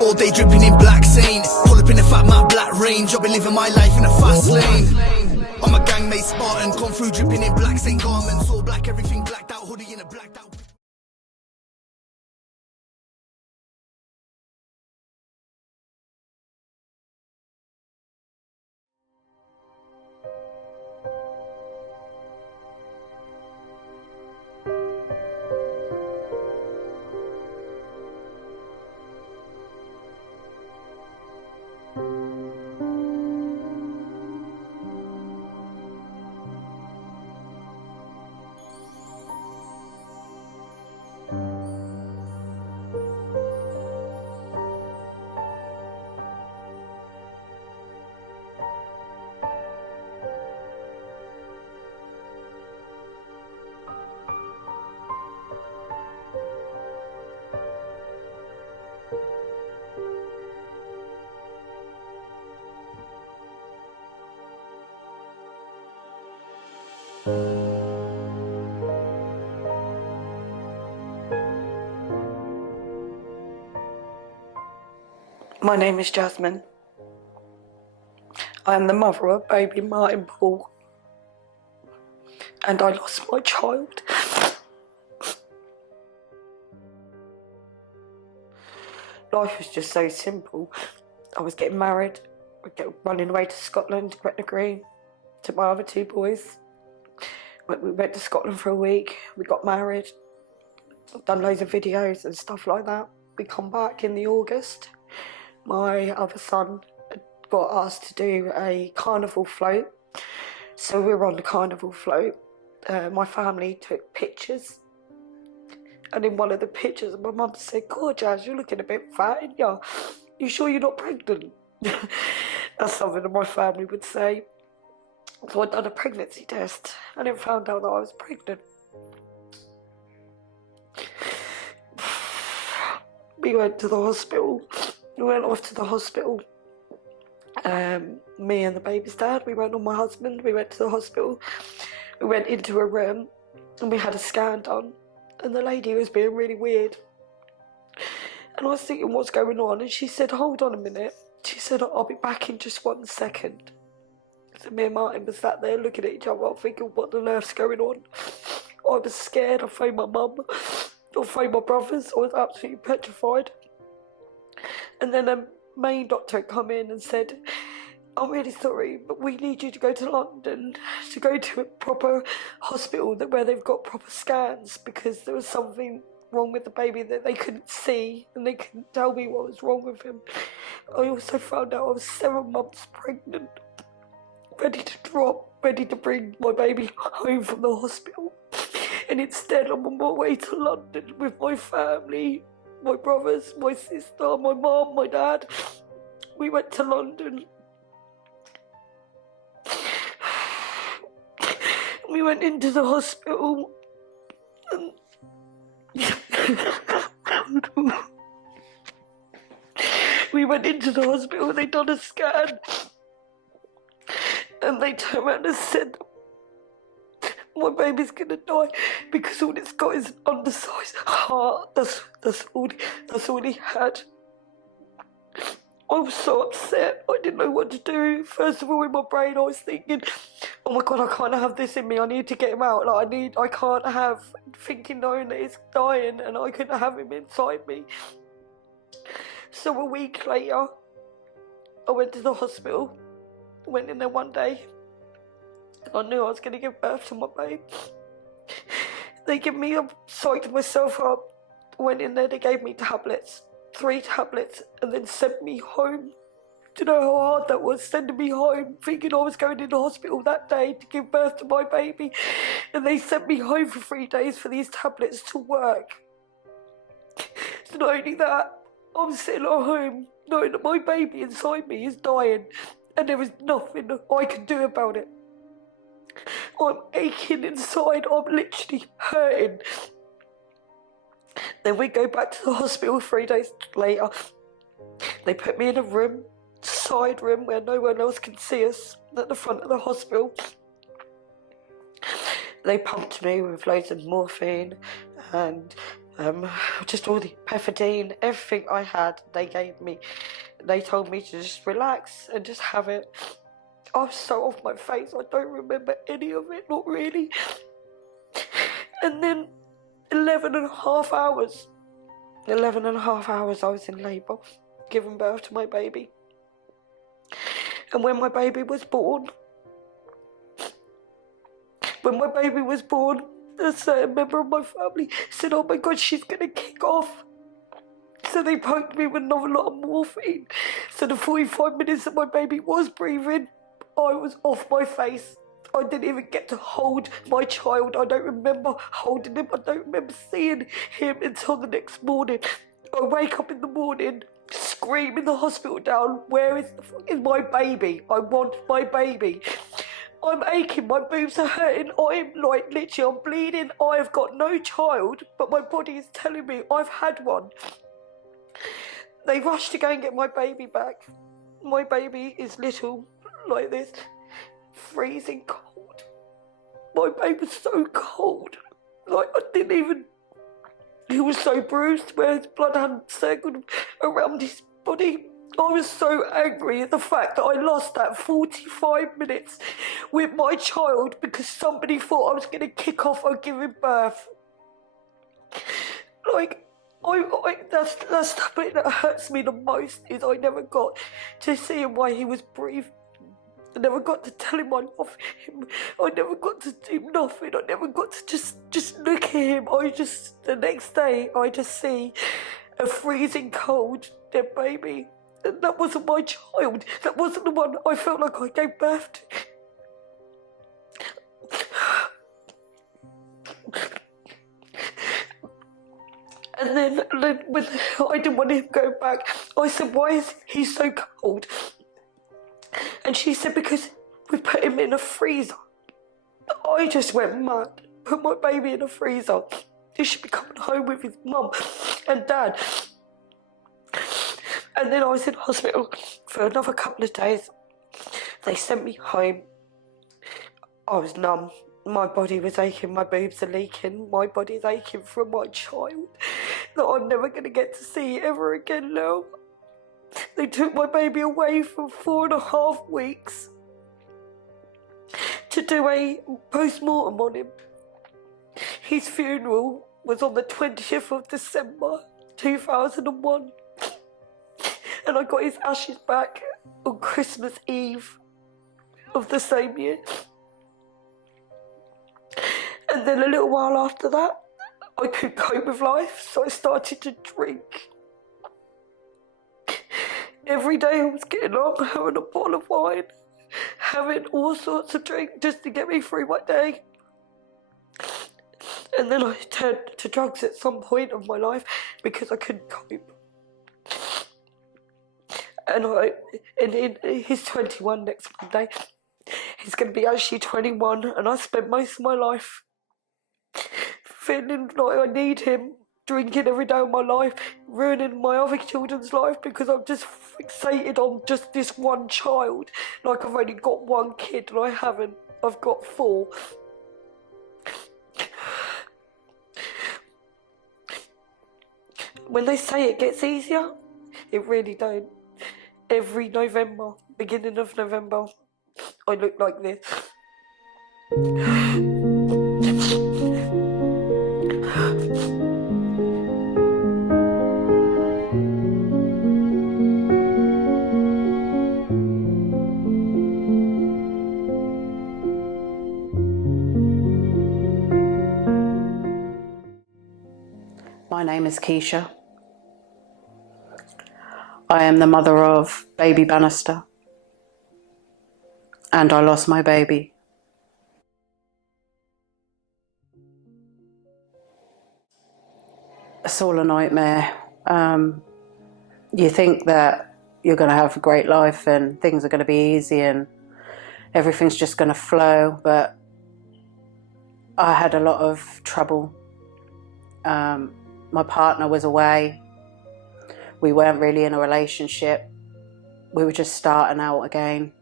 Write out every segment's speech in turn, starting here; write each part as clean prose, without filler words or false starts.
All day dripping in black Saint. Pull up in the fat my black range. I've been living my life in a fast lane. I'm a gang mate Spartan. Gone through dripping in black Saint garments. All black, everything blacked out. Hoodie in a blacked out. My name is Jasmine. I am the mother of baby Martin Paul, and I lost my child. Life was just so simple. I was getting married, running away to Scotland, Gretna Green, to my other two boys. We went to Scotland for a week, we got married, done loads of videos and stuff like that. We come back in the August. My other son got asked to do a carnival float, so we were on the carnival float. My family took pictures, and in one of the pictures my mum said, "God, Jazz, you're looking a bit fat, aren't you? You sure you're not pregnant?" That's something that my family would say. So I'd done a pregnancy test and then found out that I was pregnant. We went to the hospital. We went off to the hospital. Me and the baby's dad, we went on my husband, we went to the hospital. We went into a room and we had a scan done, and the lady was being really weird. And I was thinking, what's going on? And she said, "Hold on a minute." She said, "I'll be back in just 1 second." So me and Martin was sat there looking at each other, thinking, what on earth's going on? I was scared. I phoned my mum, I phoned my brothers. I was absolutely petrified. And then a main doctor had come in and said, "I'm really sorry, but we need you to go to London, to go to a proper hospital where they've got proper scans, because there was something wrong with the baby that they couldn't see, and they couldn't tell me what was wrong with him." I also found out I was 7 months pregnant, ready to drop, ready to bring my baby home from the hospital. And instead I'm on my way to London with my family, my brothers, my sister, my mum, my dad. We went to London. We went into the hospital and we went into the hospital, they done a scan, and they turned around and said, "My baby's gonna die because all it's got is an undersized heart." That's all he had. I was so upset. I didn't know what to do. First of all, in my brain, I was thinking, "Oh my God, I can't have this in me. I need to get him out. I can't have thinking knowing that he's dying, and I couldn't have him inside me." So a week later, I went to the hospital. I went in there one day. I knew I was going to give birth to my babe. They gave me, I psyched myself up. I went in there, they gave me tablets, 3 tablets, and then sent me home. Do you know how hard that was, sending me home, thinking I was going into hospital that day to give birth to my baby? And they sent me home for 3 days for these tablets to work. So not only that, I'm sitting at home knowing that my baby inside me is dying, and there is nothing I can do about it. I'm aching inside, I'm literally hurting. Then we go back to the hospital 3 days later. They put me in a room, side room, where no one else can see us, at the front of the hospital. They pumped me with loads of morphine and just all the pethidine, everything I had, they gave me. They told me to just relax and just have it. I was so off my face, I don't remember any of it, not really. And then 11 and a half hours I was in labour, giving birth to my baby. And when my baby was born, a certain member of my family said, "Oh my God, she's going to kick off." So they poked me with another lot of morphine. So the 45 minutes that my baby was breathing, I was off my face. I didn't even get to hold my child. I don't remember holding him. I don't remember seeing him until the next morning. I wake up in the morning, screaming the hospital down, "Where is my baby? I want my baby." I'm aching, my boobs are hurting, I'm like literally, I'm bleeding. I have got no child, but my body is telling me I've had one. They rushed to go and get my baby back. My baby is little, like this, freezing cold. My baby was so cold, like I didn't even, he was so bruised where his blood hadn't circled around his body. I was so angry at the fact that I lost that 45 minutes with my child because somebody thought I was going to kick off on giving birth. Like, that's the bit that hurts me the most, is I never got to see him while he was breathing. I never got to tell him I love him. I never got to do nothing. I never got to just look at him. The next day, I just see a freezing cold dead baby. And that wasn't my child. That wasn't the one I felt like I gave birth to. And then when I didn't want him to go back, I said, "Why is he so cold?" And she said, "Because we put him in a freezer." I just went mad. Put my baby in a freezer. He should be coming home with his mum and dad. And then I was in hospital for another couple of days. They sent me home. I was numb. My body was aching, my boobs are leaking, my body's aching from my child that I'm never going to get to see ever again now. They took my baby away for 4.5 weeks to do a post-mortem on him. His funeral was on the 20th of December 2001. And I got his ashes back on Christmas Eve of the same year. And then a little while after that, I couldn't cope with life, so I started to drink. Every day I was getting up, having a bottle of wine, having all sorts of drink just to get me through my day. And then I turned to drugs at some point of my life because I couldn't cope. And he's 21 next Monday. He's going to be actually 21, and I spent most of my life feeling like I need him, drinking every day of my life, ruining my other children's life because I'm just fixated on just this one child. Like I've only got one kid, and I haven't. I've got 4. When they say it gets easier, it really don't. Every November, beginning of November, I look like this. My name is Keisha. I am the mother of baby Bannister, and I lost my baby. It's all a nightmare. You think that you're going to have a great life and things are going to be easy and everything's just going to flow, but I had a lot of trouble. My partner was away. We weren't really in a relationship. We were just starting out again.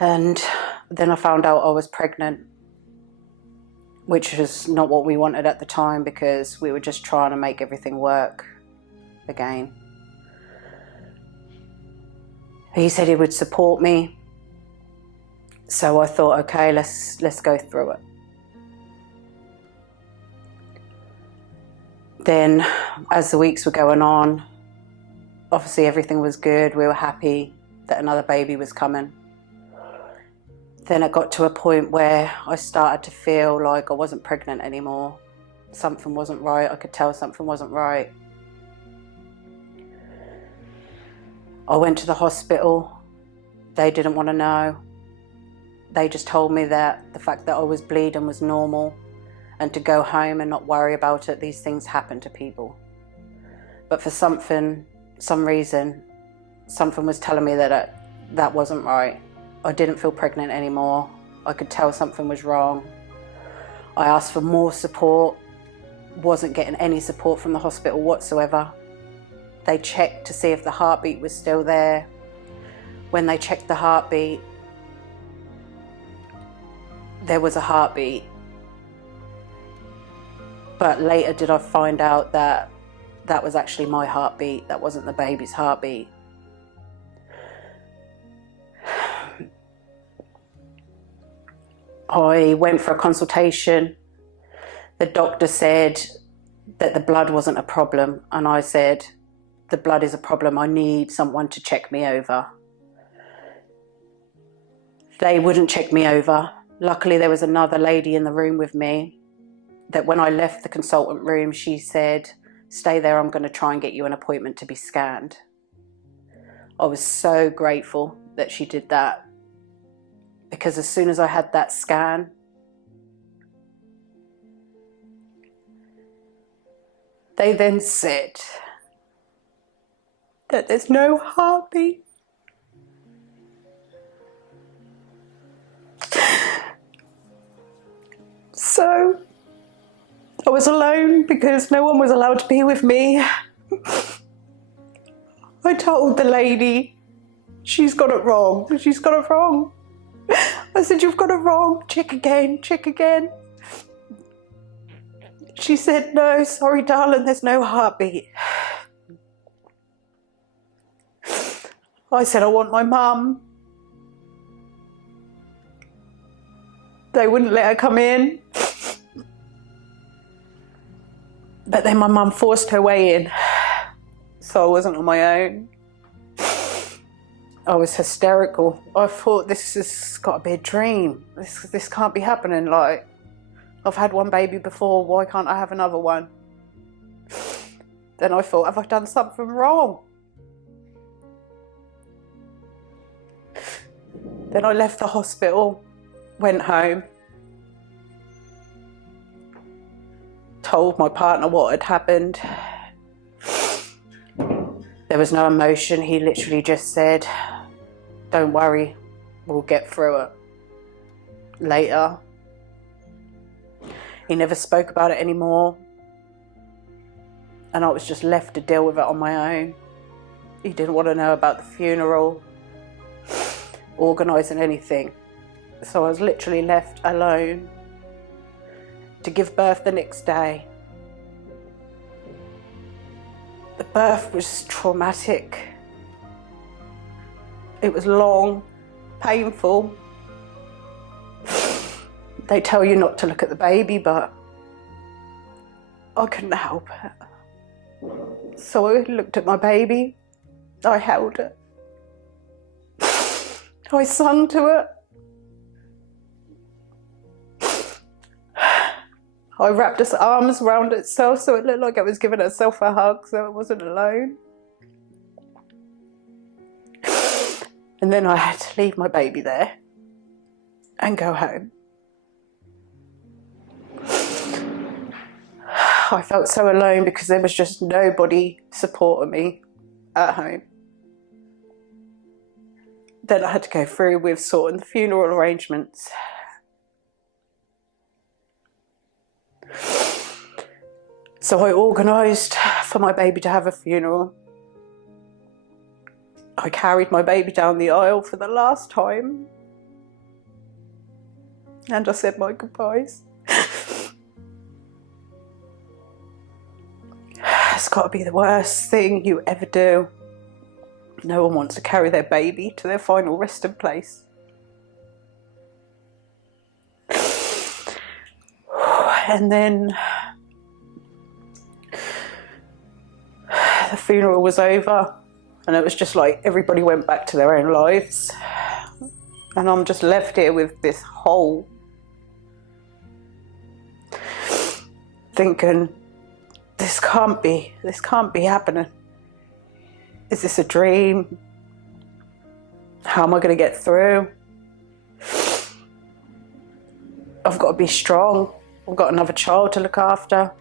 And then I found out I was pregnant which was not what we wanted at the time because we were just trying to make everything work again. He said he would support me, so I thought, okay, let's go through it. Then, as the weeks were going on, obviously everything was good. We were happy that another baby was coming. Then it got to a point where I started to feel like I wasn't pregnant anymore. Something wasn't right. I could tell something wasn't right. I went to the hospital. They didn't want to know. They just told me that the fact that I was bleeding was normal and to go home and not worry about it. These things happen to people. But for some reason, something was telling me that that wasn't right. I didn't feel pregnant anymore. I could tell something was wrong. I asked for more support, wasn't getting any support from the hospital whatsoever. They checked to see if the heartbeat was still there. When they checked the heartbeat, there was a heartbeat. But later did I find out that that was actually my heartbeat. That wasn't the baby's heartbeat. I went for a consultation. The doctor said that the blood wasn't a problem, and I said, the blood is a problem. I need someone to check me over. They wouldn't check me over. Luckily, there was another lady in the room with me that when I left the consultant room, she said, stay there, I'm going to try and get you an appointment to be scanned. I was so grateful that she did that, because as soon as I had that scan, they then said that there's no heartbeat. So I was alone because no one was allowed to be with me. I told the lady, she's got it wrong, she's got it wrong. I said, you've got it wrong, check again, check again. She said, no, sorry darling, there's no heartbeat. I said, I want my mum. They wouldn't let her come in. But then my mum forced her way in, so I wasn't on my own. I was hysterical. I thought, this has got to be a dream. This can't be happening. Like, I've had one baby before, why can't I have another one? Then I thought, have I done something wrong? Then I left the hospital, went home, told my partner what had happened. There was no emotion. He literally just said, don't worry, we'll get through it later. He never spoke about it anymore, and I was just left to deal with it on my own. He didn't want to know about the funeral, organising anything. So I was literally left alone to give birth the next day. The birth was traumatic. It was long, painful. They tell you not to look at the baby, but I couldn't help it. So I looked at my baby, I held it, I sung to it. I wrapped its arms around itself so it looked like it was giving itself a hug, so it wasn't alone. And then I had to leave my baby there and go home. I felt so alone because there was just nobody supporting me at home. Then I had to go through with sorting the funeral arrangements. So I organised for my baby to have a funeral. I carried my baby down the aisle for the last time, and I said my goodbyes. That's got to be the worst thing you ever do. No one wants to carry their baby to their final resting place. And then the funeral was over, and it was just like everybody went back to their own lives. And I'm just left here with this hole, thinking, this can't be happening. Is this a dream? How am I going to get through? I've got to be strong. I've got another child to look after.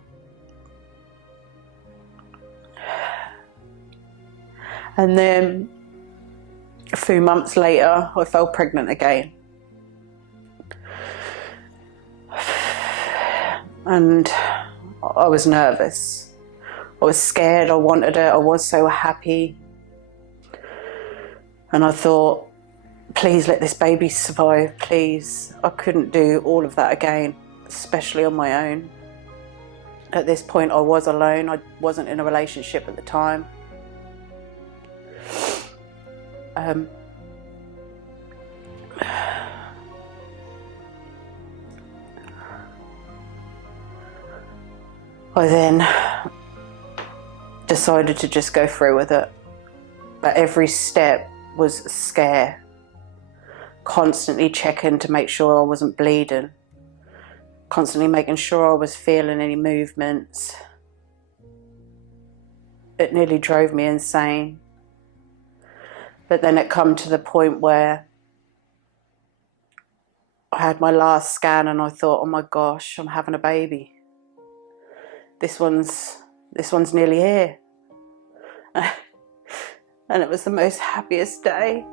And then a few months later, I fell pregnant again. And I was nervous. I was scared, I wanted it, I was so happy. And I thought, please let this baby survive, please. I couldn't do all of that again, especially on my own. At this point, I was alone. I wasn't in a relationship at the time. I then decided to just go through with it. But every step was a scare. Constantly checking to make sure I wasn't bleeding. Constantly making sure I was feeling any movements. It nearly drove me insane. But then it come to the point where I had my last scan and I thought, oh my gosh, I'm having a baby. This one's nearly here. And it was the most happiest day.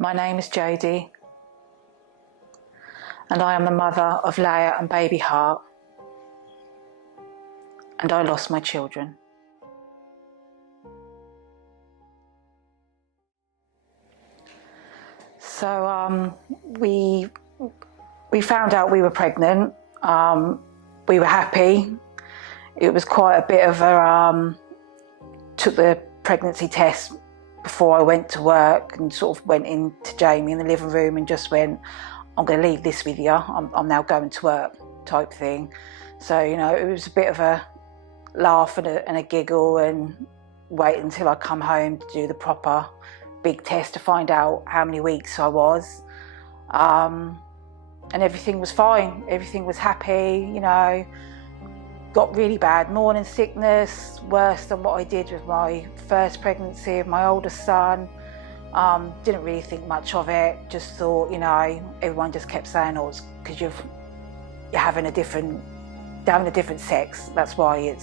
My name is Jodie, and I am the mother of Leia and baby Hart, and I lost my children. So we found out we were pregnant. We were happy. It was quite a bit of a took the pregnancy test before I went to work, and sort of went into Jamie in the living room and just went, I'm going to leave this with you. I'm now going to work, type thing. So, you know, it was a bit of a laugh and a giggle, and wait until I come home to do the proper big test to find out how many weeks I was. And everything was fine. Everything was happy, you know. Got really bad morning sickness, worse than what I did with my first pregnancy of my oldest son. Didn't really think much of it, just thought, you know, everyone just kept saying, oh, it's because you're having a different sex, that's why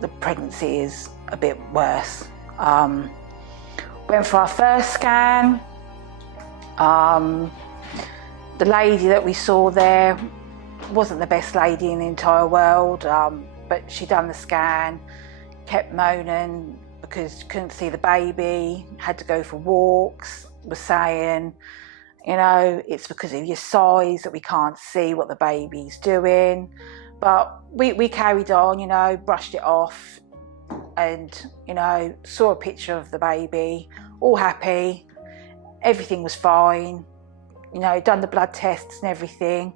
the pregnancy is a bit worse. Went for our first scan. The lady that we saw there wasn't the best lady in the entire world, but she done the scan, kept moaning because she couldn't see the baby, had to go for walks, was saying, you know, it's because of your size that we can't see what the baby's doing. But we carried on, you know, brushed it off, and, you know, saw a picture of the baby, all happy, everything was fine, you know, done the blood tests and everything.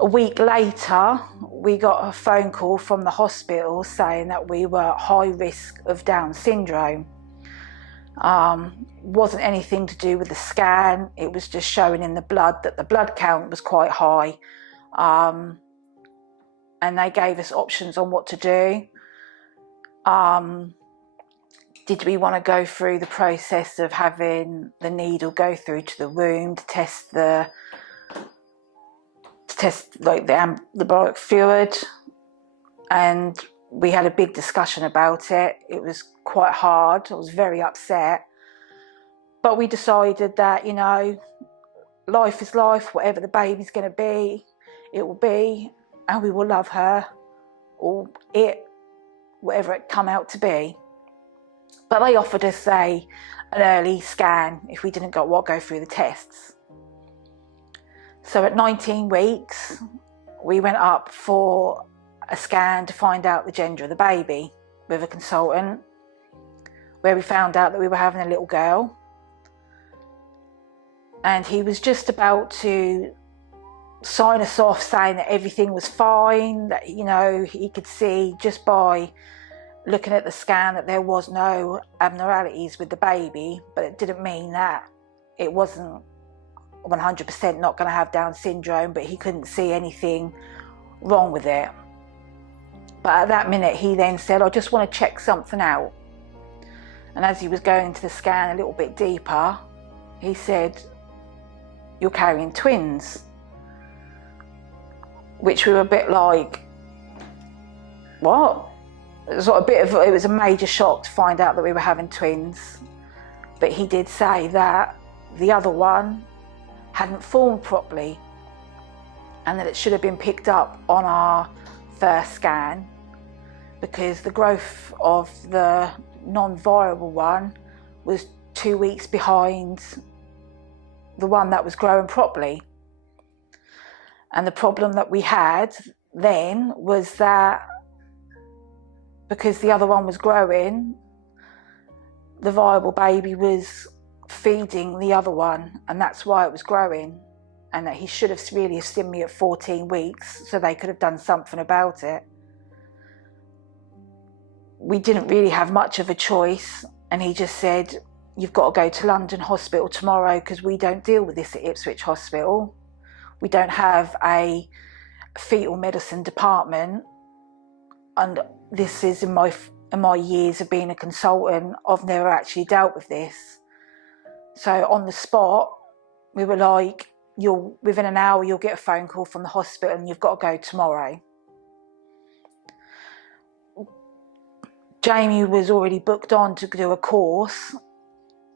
A week later, we got a phone call from the hospital saying that we were at high risk of Down syndrome. Wasn't anything to do with the scan, it was just showing in the blood that the blood count was quite high. And they gave us options on what to do. Did we want to go through the process of having the needle go through to the womb to test like the embryonic fluid? And we had a big discussion about it. It was quite hard. I was very upset. But we decided that, you know, life is life. Whatever the baby's going to be, it will be, and we will love her or it, whatever it come out to be. But they offered us an early scan if we didn't go through the tests. So at 19 weeks, we went up for a scan to find out the gender of the baby with a consultant, where we found out that we were having a little girl. And he was just about to sign us off saying that everything was fine, that, you know, he could see just by looking at the scan that there was no abnormalities with the baby, but it didn't mean that it wasn't 100% not going to have Down syndrome, but he couldn't see anything wrong with it. But at that minute, he then said, I just want to check something out. And as he was going into the scan a little bit deeper, he said, you're carrying twins. Which we were a bit like, what? It was a major shock to find out that we were having twins. But he did say that the other one hadn't formed properly, and that it should have been picked up on our first scan, because the growth of the non-viable one was 2 weeks behind the one that was growing properly. And the problem that we had then was that because the other one was growing, the viable baby was feeding the other one, and that's why it was growing, and that he should have really seen me at 14 weeks so they could have done something about it. We didn't really have much of a choice, and he just said, you've got to go to London Hospital tomorrow, because we don't deal with this at Ipswich Hospital. We don't have a fetal medicine department, and this is in my years of being a consultant, I've never actually dealt with this. So on the spot, we were like, within an hour you'll get a phone call from the hospital and you've got to go tomorrow. Jamie was already booked on to do a course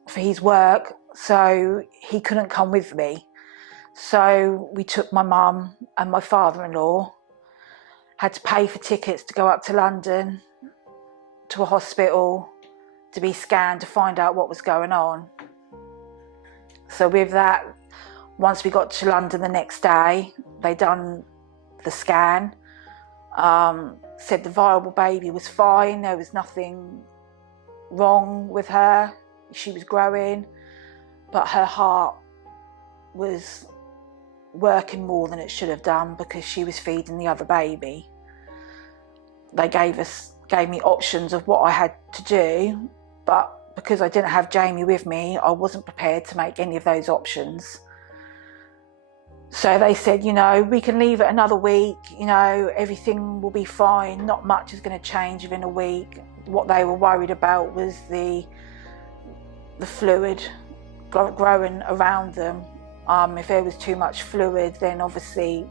for his work, so he couldn't come with me. So we took my mum and my father-in-law, had to pay for tickets to go up to London to a hospital to be scanned to find out what was going on. So with that, once we got to London the next day, they done the scan, said the viable baby was fine, there was nothing wrong with her, she was growing, but her heart was working more than it should have done because she was feeding the other baby. They gave me options of what I had to do, but because I didn't have Jamie with me, I wasn't prepared to make any of those options. So they said, you know, we can leave it another week, you know, everything will be fine, not much is going to change within a week. What they were worried about was the fluid growing around them. If there was too much fluid, then obviously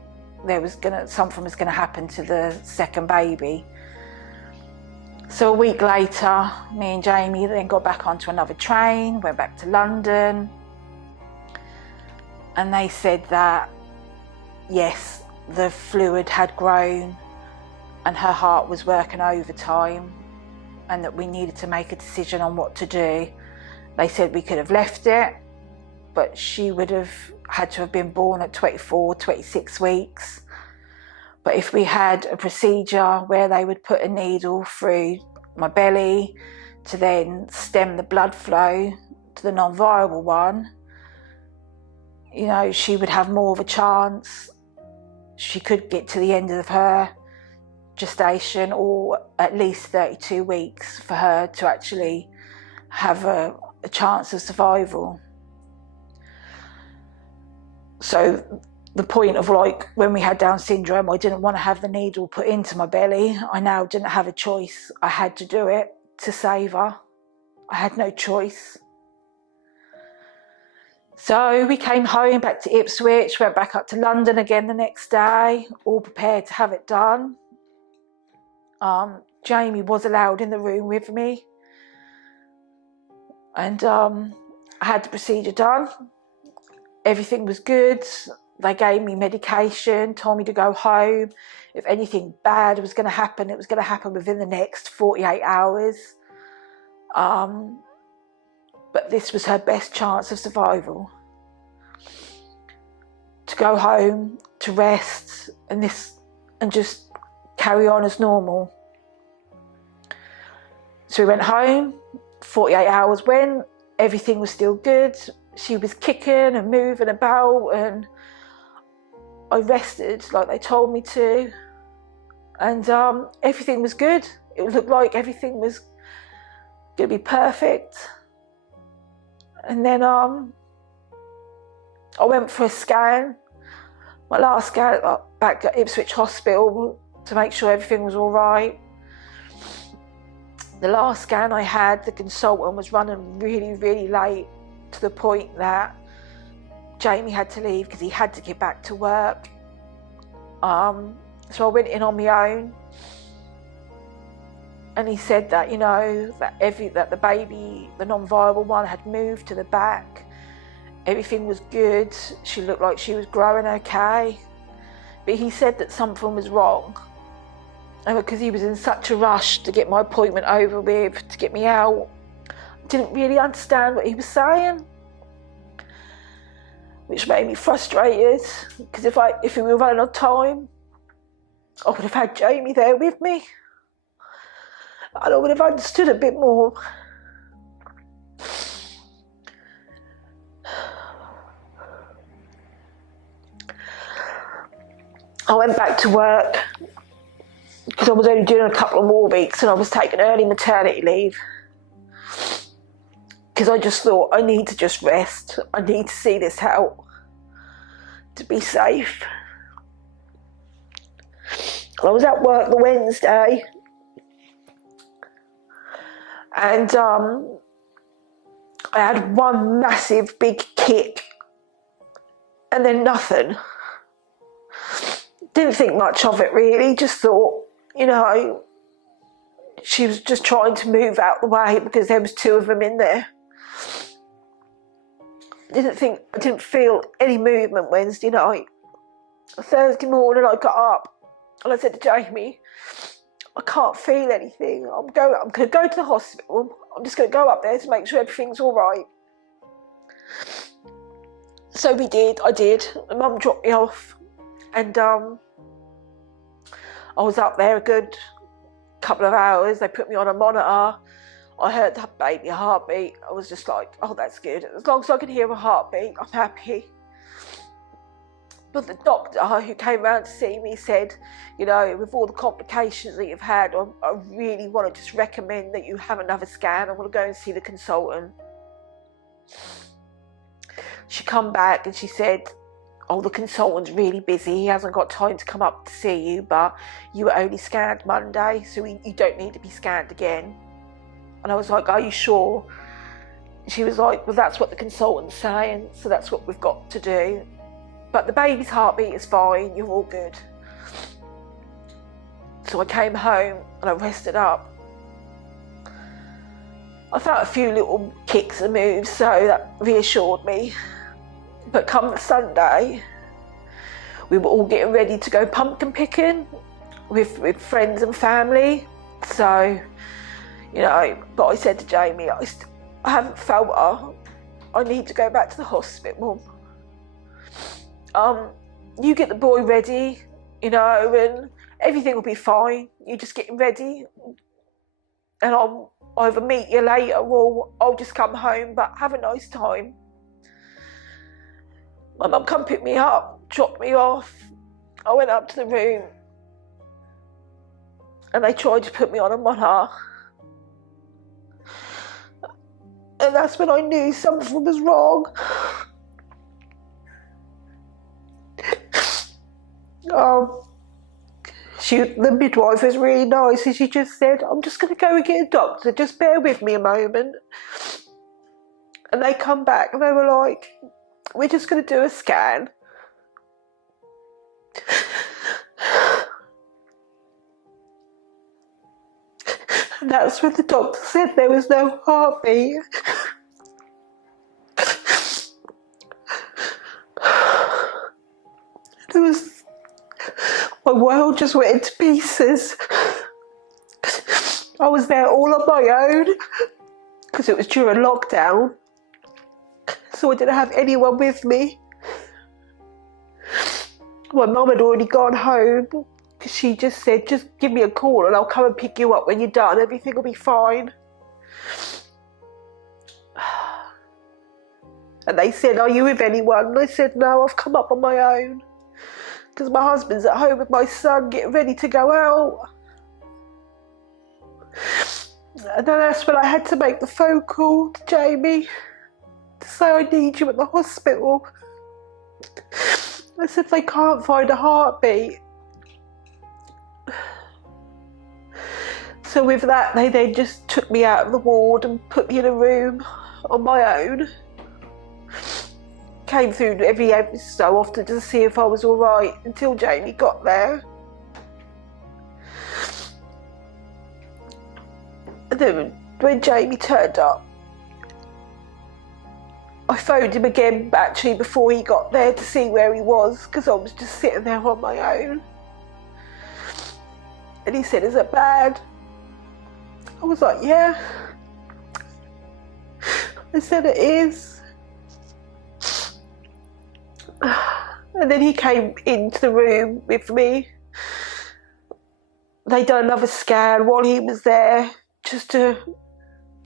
something was going to happen to the second baby. So a week later, me and Jamie then got back onto another train, went back to London, and they said that, yes, the fluid had grown and her heart was working overtime, and that we needed to make a decision on what to do. They said we could have left it, but she would have had to have been born at 24, 26 weeks. But if we had a procedure where they would put a needle through my belly to then stem the blood flow to the non-viable one, you know, she would have more of a chance. She could get to the end of her gestation, or at least 32 weeks for her to actually have a chance of survival. So the point of, like, when we had Down syndrome, I didn't want to have the needle put into my belly. I now didn't have a choice. I had to do it to save her. I had no choice. So we came home back to Ipswich, went back up to London again the next day, all prepared to have it done. Jamie was allowed in the room with me, and I had the procedure done. everything was good. They gave me medication, told me to go home. If anything bad was going to happen, it was going to happen within the next 48 hours. But this was her best chance of survival. To go home, to rest, and just carry on as normal. So we went home, 48 hours went, everything was still good. She was kicking and moving about, and I rested like they told me to. And everything was good. It looked like everything was going to be perfect. And then I went for a scan, my last scan back at Ipswich Hospital, to make sure everything was all right. The last scan I had, the consultant was running really, really late, to the point that Jamie had to leave because he had to get back to work. So I went in on my own, and he said that, you know, that the baby, the non-viable one, had moved to the back. Everything was good. She looked like she was growing okay. But he said that something was wrong. And because he was in such a rush to get my appointment over with, to get me out, I didn't really understand what he was saying, which made me frustrated, because if we were running on time, I would have had Jamie there with me, and I would have understood a bit more. I went back to work because I was only doing a couple of more weeks, and I was taking early maternity leave because I just thought, I need to just rest. I need to see this out to be safe. I was at work the Wednesday, and I had one massive big kick and then nothing. Didn't think much of it really, just thought, you know, she was just trying to move out the way because there was two of them in there. I didn't feel any movement Wednesday night. Thursday morning I got up and I said to Jamie, I can't feel anything. I'm going to go to the hospital. I'm just going to go up there to make sure everything's all right. So I did. My mum dropped me off, and I was up there a good couple of hours. They put me on a monitor. I heard the baby heartbeat. I was just like, oh, that's good. As long as I can hear a heartbeat, I'm happy. But the doctor who came around to see me said, you know, with all the complications that you've had, I really want to just recommend that you have another scan. I want to go and see the consultant. She come back and she said, oh, the consultant's really busy. He hasn't got time to come up to see you, but you were only scanned Monday, so you don't need to be scanned again. And I was like, are you sure? She was like, well, that's what the consultant's saying, so that's what we've got to do. But the baby's heartbeat is fine, you're all good. So I came home and I rested up. I felt a few little kicks and moves, so that reassured me. But come Sunday, we were all getting ready to go pumpkin picking with friends and family. So, you know, but I said to Jamie, I haven't felt her. I need to go back to the hospital. You get the boy ready, you know, and everything will be fine. You just get him ready, and I'll either meet you later or I'll just come home, but have a nice time. My mum come pick me up, dropped me off. I went up to the room and they tried to put me on a monitor. And that's when I knew something was wrong. The midwife was really nice, and she just said, I'm just going to go and get a doctor, just bear with me a moment. And they come back and they were like, we're just going to do a scan. And that's when the doctor said there was no heartbeat. My world just went into pieces. I was there all on my own because it was during lockdown, so I didn't have anyone with me. My mum had already gone home because she just said, just give me a call and I'll come and pick you up when you're done. Everything will be fine. And they said, are you with anyone? And I said, no, I've come up on my own because my husband's at home with my son getting ready to go out. And then that's when I had to make the phone call to Jamie to say I need you at the hospital. I said they can't find a heartbeat. So with that, they then just took me out of the ward and put me in a room on my own. Came through every so often to see if I was all right until Jamie got there. And then when Jamie turned up, I phoned him again actually before he got there to see where he was because I was just sitting there on my own. And he said, is it bad? I was like, yeah. I said, it is. And then he came into the room with me. They done another scan while he was there, just to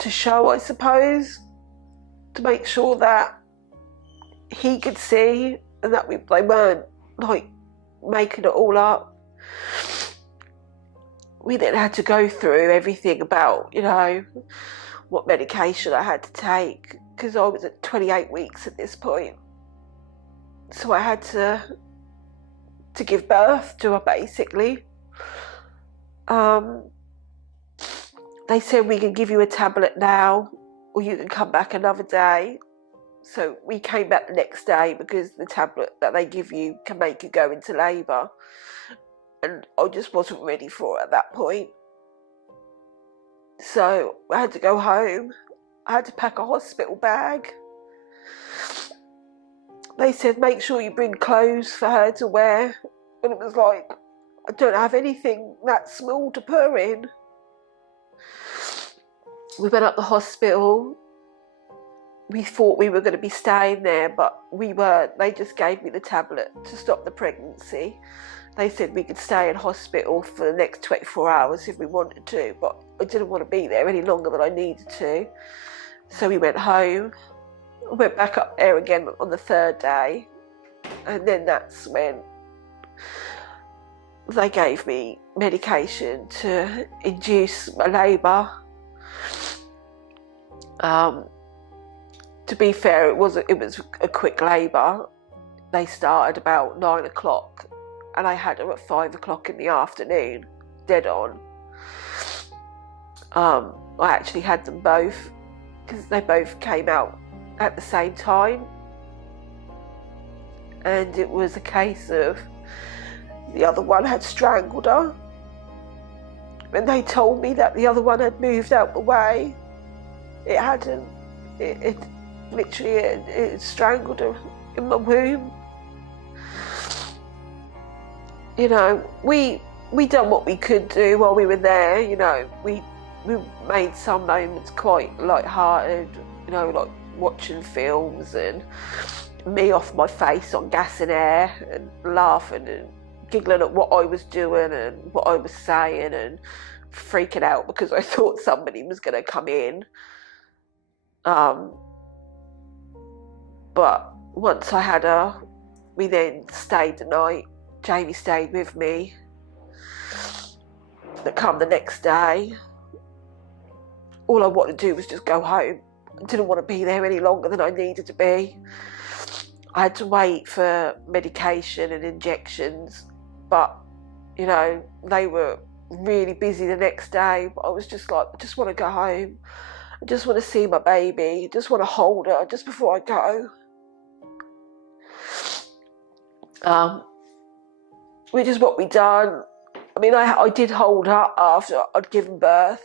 show, I suppose, to make sure that he could see and that they weren't like making it all up. We then had to go through everything about, you know, what medication I had to take because I was at 28 weeks at this point. So I had to give birth to her basically. They said we can give you a tablet now or you can come back another day. So we came back the next day because the tablet that they give you can make you go into labour. And I just wasn't ready for it at that point. So I had to go home. I had to pack a hospital bag. They said, make sure you bring clothes for her to wear. And it was like, I don't have anything that small to put her in. We went up the hospital. We thought we were going to be staying there, but we weren't. They just gave me the tablet to stop the pregnancy. They said we could stay in hospital for the next 24 hours if we wanted to, but I didn't want to be there any longer than I needed to. So we went home. I went back up there again on the third day, and then that's when they gave me medication to induce my labour. To be fair, it was a quick labour. They started about 9 o'clock, and I had her at 5 o'clock in the afternoon, dead on. I actually had them both because they both came out at the same time, and it was a case of the other one had strangled her, and they told me that the other one had moved out the way. It hadn't. It literally strangled her in my womb. You know, we done what we could do while we were there. You know, we made some moments quite light-hearted. You know, like watching films and me off my face on gas and air and laughing and giggling at what I was doing and what I was saying and freaking out because I thought somebody was going to come in. But once I had her, we then stayed the night. Jamie stayed with me. But come the next day, all I wanted to do was just go home. I didn't want to be there any longer than I needed to be. I had to wait for medication and injections, but, you know, they were really busy the next day. But I was just like, I just want to go home. I just want to see my baby. I just want to hold her just before I go. Which is what we done. I mean, I did hold her after I'd given birth.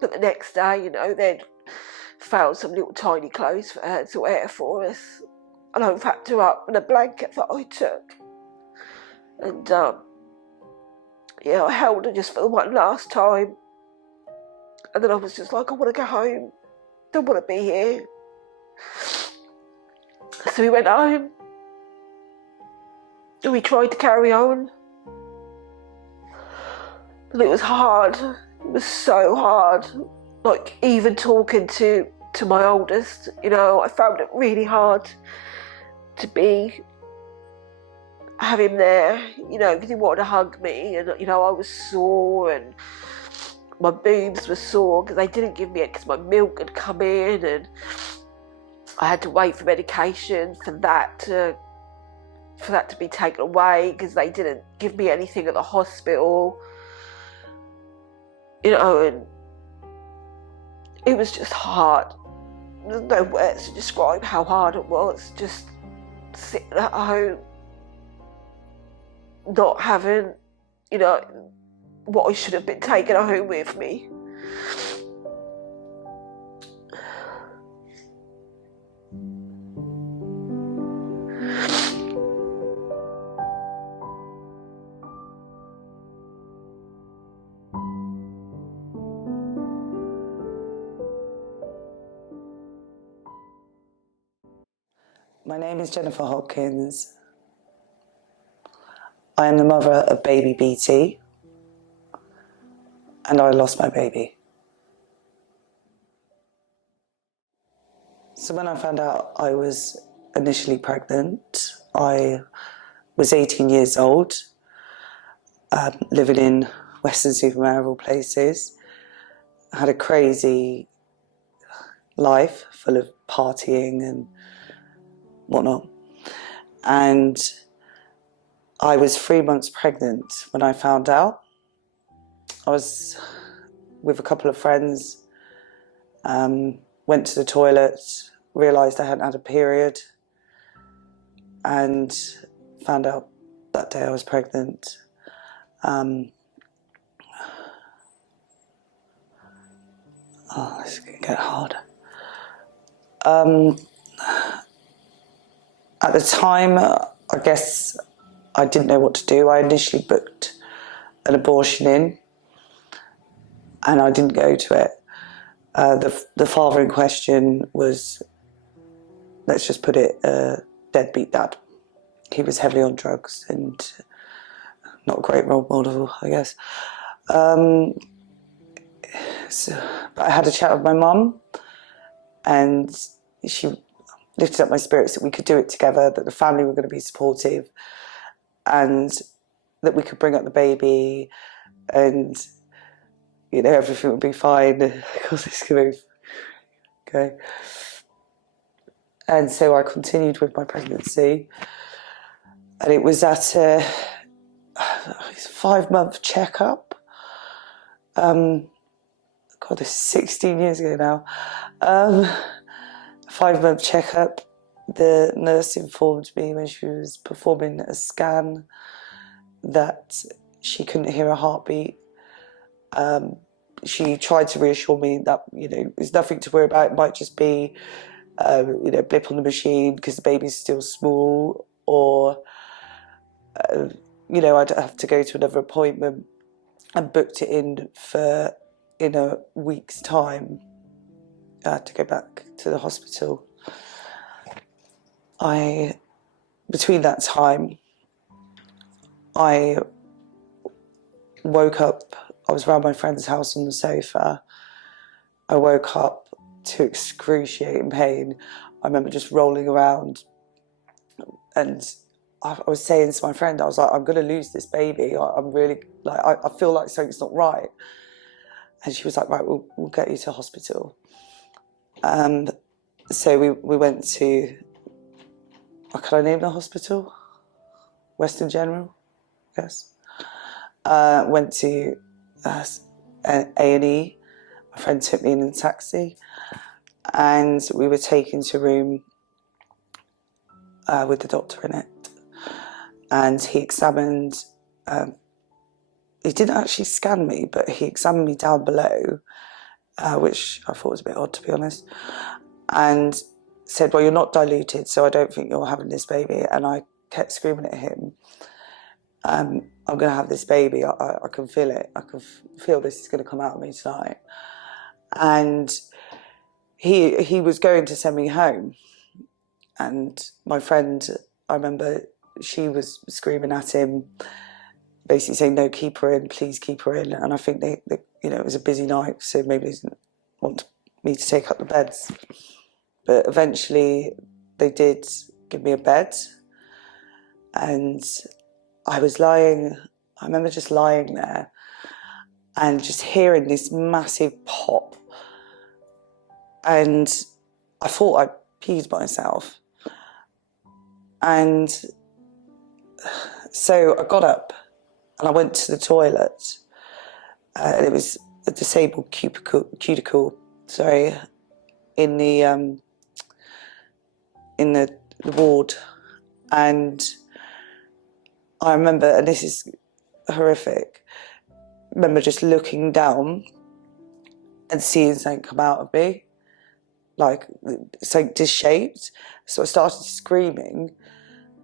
But the next day, you know, they'd found some little tiny clothes for her to wear for us. And I wrapped her up in a blanket that I took. And yeah, I held her just for the one last time. And then I was just like, I want to go home. Don't want to be here. So we went home. And we tried to carry on. And it was hard. It was so hard. Like, even talking to my oldest, you know, I found it really hard to have him there, you know, because he wanted to hug me, and, you know, I was sore and my boobs were sore because they didn't give me it because my milk had come in, and I had to wait for medication for that to be taken away because they didn't give me anything at the hospital, you know, and it was just hard. There's no words to describe how hard it was, just sitting at home, not having, you know, what I should have been taking home with me. My name is Jennifer Hopkins. I am the mother of baby BT, and I lost my baby. So when I found out I was initially pregnant, I was 18 years old, living in Weston-super-Mare of all places. I had a crazy life full of partying and whatnot. And I was 3 months pregnant when I found out. I was with a couple of friends, went to the toilet, realised I hadn't had a period, and found out that day I was pregnant. This is going to get hard. At the time, I guess I didn't know what to do. I initially booked an abortion in, and I didn't go to it. The father in question was, let's just put it, a deadbeat dad. He was heavily on drugs and not a great role model, I guess. So I had a chat with my mum, and she lifted up my spirits that we could do it together, that the family were going to be supportive, and that we could bring up the baby, and, you know, everything would be fine. God, this can move. Okay. And so I continued with my pregnancy, and it was at a 5-month checkup. God, this is 16 years ago now. 5-month checkup. The nurse informed me when she was performing a scan that she couldn't hear a heartbeat. She tried to reassure me that, you know, there's nothing to worry about. It might just be, you know, a blip on the machine because the baby's still small, or, you know, I'd have to go to another appointment, and booked it in for, in a week's time, to go back to the hospital. Between that time, I woke up, I was around my friend's house on the sofa. I woke up to excruciating pain. I remember just rolling around, and I was saying to my friend, I was like, I'm going to lose this baby. I'm really, like, I feel like something's not right. And she was like, right, we'll get you to hospital. So we went to, can I name the hospital? Western General, yes. Went to A&E. My friend took me in a taxi, and we were taken to a room with the doctor in it. And he examined, he didn't actually scan me, but he examined me down below, which I thought was a bit odd, to be honest, and said, well, you're not diluted, so I don't think you're having this baby. And I kept screaming at him. I'm going to have this baby. I can feel it. I can feel this is going to come out of me tonight. And he was going to send me home. And my friend, I remember she was screaming at him, basically saying, no, keep her in, please keep her in. And I think they it was a busy night, so maybe they didn't want me to take up the beds. But eventually they did give me a bed. And I was lying, I remember just lying there and just hearing this massive pop. And I thought I peed myself. And so I got up and I went to the toilet. And it was a disabled cuticle, in the ward. And I remember, and this is horrific, I remember just looking down and seeing something come out of me, like something disshaped. So I started screaming,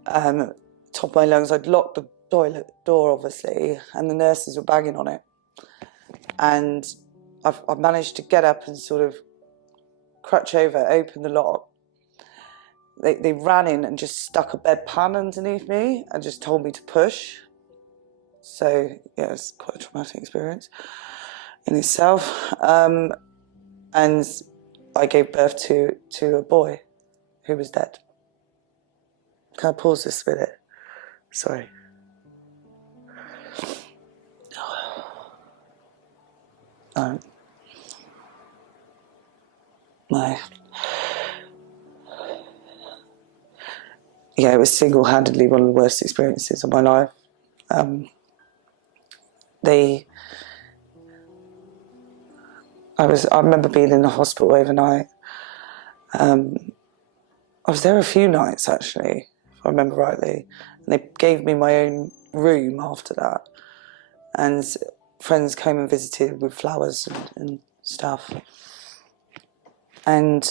top of my lungs. I'd locked the toilet door, obviously, and the nurses were banging on it. And I managed to get up and sort of crutch over, open the lock. They ran in and just stuck a bedpan underneath me and just told me to push. So, yeah, it's quite a traumatic experience in itself. And I gave birth to a boy who was dead. Can I pause this a minute? Sorry. Yeah, it was single-handedly one of the worst experiences of my life. I remember being in the hospital overnight. I was there a few nights, actually, if I remember rightly. And they gave me my own room after that. And friends came and visited with flowers and stuff. And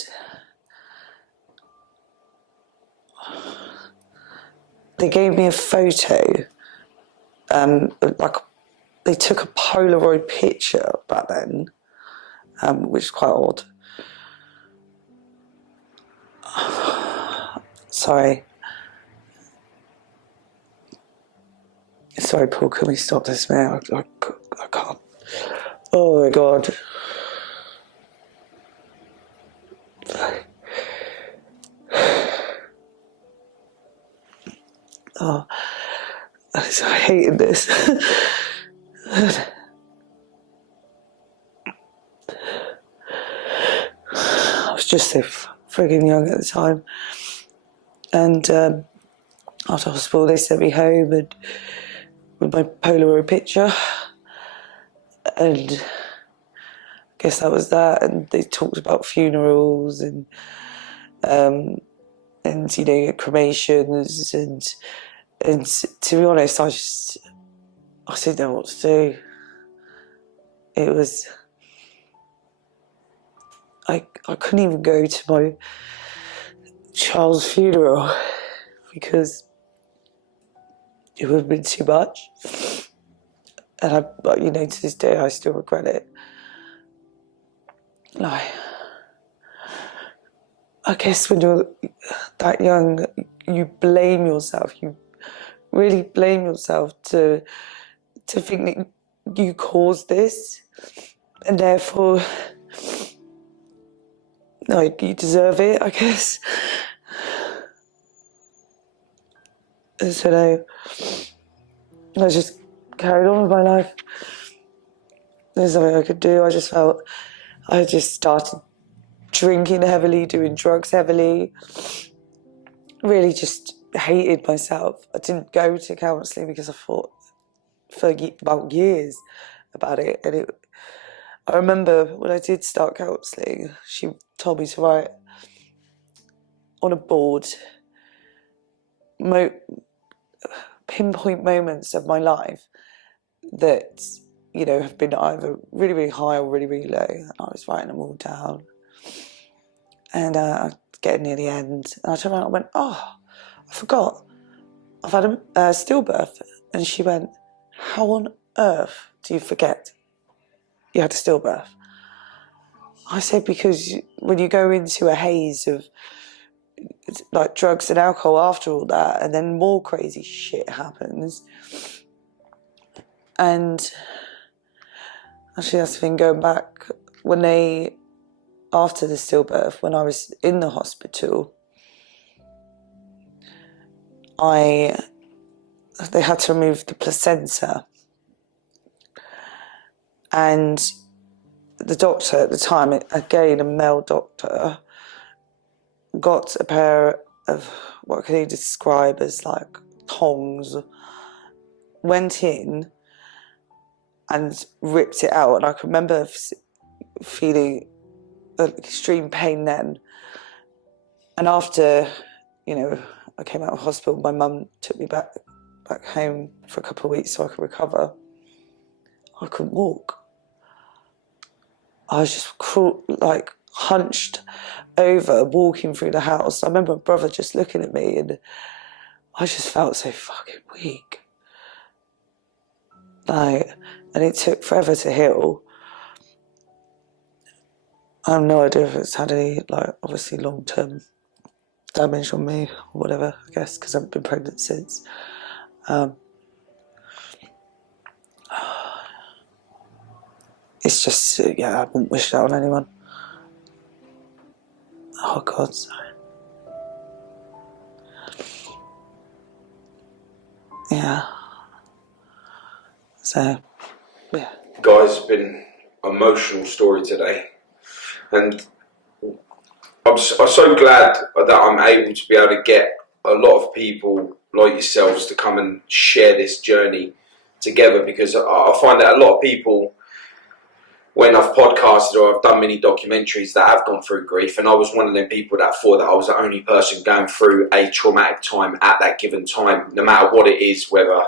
they gave me a photo, like they took a Polaroid picture back then, which is quite odd. Sorry, Paul, can we stop this, man? I can't. Oh my God. Oh, I hated this. I was just so frigging young at the time. And after hospital, they sent me home and with my Polaroid picture. And I guess that was that. And they talked about funerals and cremations and to be honest, I didn't know what to do. It was, I couldn't even go to my child's funeral because it would have been too much. And to this day, I still regret it. Like, I guess when you're that young, you blame yourself. You really blame yourself to think that you caused this, and therefore, you deserve it, I guess. And so I just carried on with my life. There's nothing I could do. I just felt I just started drinking heavily, doing drugs heavily. Really just hated myself. I didn't go to counselling because I thought for about years about it. And I remember when I did start counselling, she told me to write on a board pinpoint moments of my life that, have been either really, really high or really, really low. And I was writing them all down. And getting near the end, and I turned around and went, oh, I forgot. I've had a stillbirth And she went, how on earth do you forget you had a stillbirth? I said, because when you go into a haze of like drugs and alcohol after all that, and then more crazy shit happens. And actually that's the thing, going back, when they, after the stillbirth, when I was in the hospital, they had to remove the placenta. And the doctor at the time, again a male doctor, got a pair of what can you describe as like tongs, went in and ripped it out. And I can remember feeling extreme pain then. And after, you know, I came out of hospital, my mum took me back home for a couple of weeks so I could recover. I couldn't walk. I was just like hunched over, walking through the house. I remember my brother just looking at me, and I just felt so fucking weak. Like, and it took forever to heal. I have no idea if it's had any, like, obviously long-term damage on me or whatever, I guess, because I haven't been pregnant since. It's just, yeah, I wouldn't wish that on anyone. Oh God, sorry. Yeah. So, yeah. Guys, it's been an emotional story today, and I'm so glad that I'm able to be able to get a lot of people like yourselves to come and share this journey together, because I find that a lot of people, when I've podcasted or I've done many documentaries that have gone through grief, and I was one of them people that thought that I was the only person going through a traumatic time at that given time, no matter what it is, whether,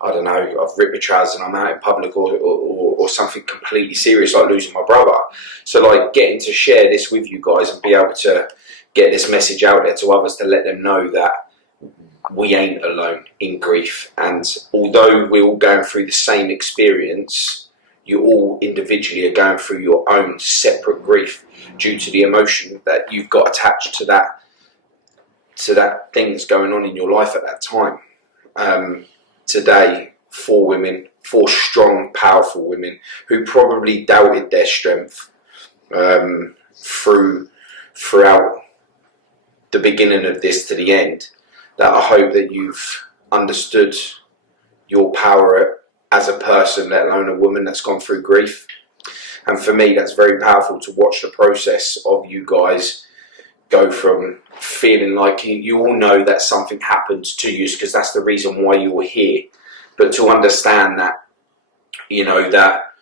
I don't know, I've ripped my trousers and I'm out in public, or something completely serious like losing my brother. So like getting to share this with you guys and be able to get this message out there to others to let them know that we ain't alone in grief. And although we're all going through the same experience, you all individually are going through your own separate grief due to the emotion that you've got attached to that thing that's going on in your life at that time. Today, 4 women, 4 strong, powerful women who probably doubted their strength throughout the beginning of this to the end, that I hope that you've understood your power as a person, let alone a woman that's gone through grief. And for me, that's very powerful to watch the process of you guys go from feeling like you all know that something happened to you, because that's the reason why you're here, but to understand that, you know, that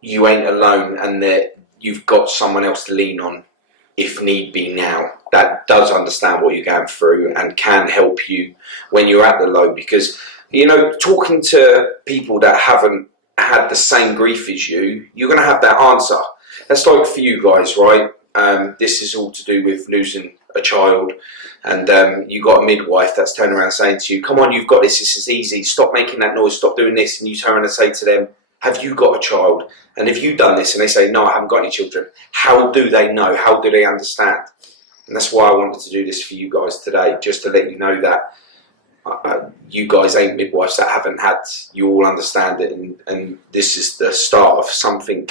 you ain't alone and that you've got someone else to lean on if need be now, that does understand what you're going through and can help you when you're at the low. Because, you know, talking to people that haven't had the same grief as you, you're going to have that answer. That's like for you guys, right? This is all to do with losing a child, and you got a midwife that's turning around saying to you, come on, you've got this is easy, stop making that noise, stop doing this. And you turn around and say to them, have you got a child? And have you done this? And they say, no, I haven't got any children. How do they know? How do they understand? And that's why I wanted to do this for you guys today, just to let you know that you guys ain't midwives that haven't had, you all understand it, and this is the start of something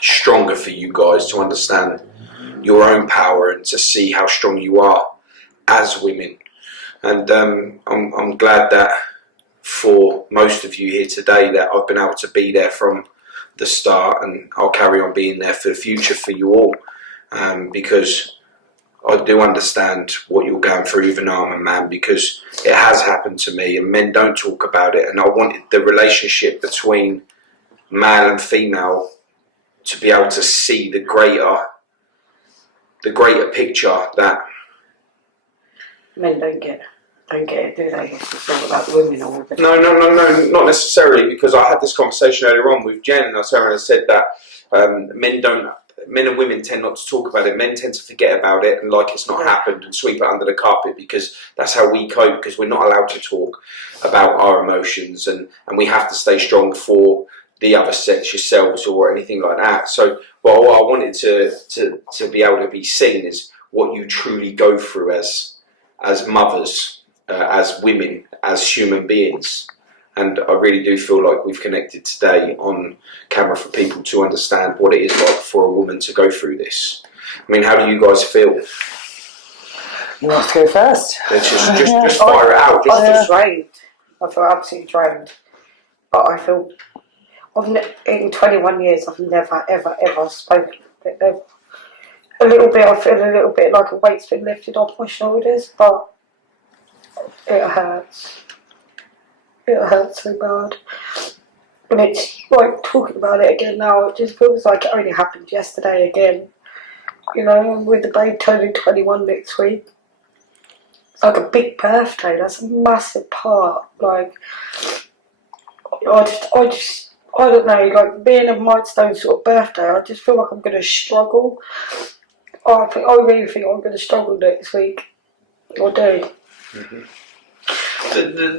stronger for you guys to understand your own power and to see how strong you are as women. And I'm glad that for most of you here today that I've been able to be there from the start, and I'll carry on being there for the future for you all, because I do understand what you're going through, even though I'm a man, because it has happened to me and men don't talk about it. And I wanted the relationship between male and female to be able to see the greater picture that Men don't get it, do they? It's all about the women all the time. No, not necessarily, because I had this conversation earlier on with Jen, and I turned around and said that men don't men and women tend not to talk about it. Men tend to forget about it and like it's not happened and sweep it under the carpet, because that's how we cope, because we're not allowed to talk about our emotions, and we have to stay strong for the other sex, yourselves or anything like that. So what I wanted to be able to be seen is what you truly go through as mothers, as women, as human beings. And I really do feel like we've connected today on camera for people to understand what it is like for a woman to go through this. I mean, how do you guys feel? You want to go first? Let's just fire it out. I feel drained. I feel absolutely drained. But I feel, in 21 years, I've never, ever, ever spoken about it. A little bit, I feel a little bit like a weight's been lifted off my shoulders, but it hurts. It hurts so bad. And it's like talking about it again now, it just feels like it only happened yesterday again. You know, with the babe turning 21 next week. It's like a big birthday, that's a massive part. Like, I don't know, like being a milestone sort of birthday, I just feel like I'm going to struggle. I really think I'm going to struggle next week. I do. Mm-hmm.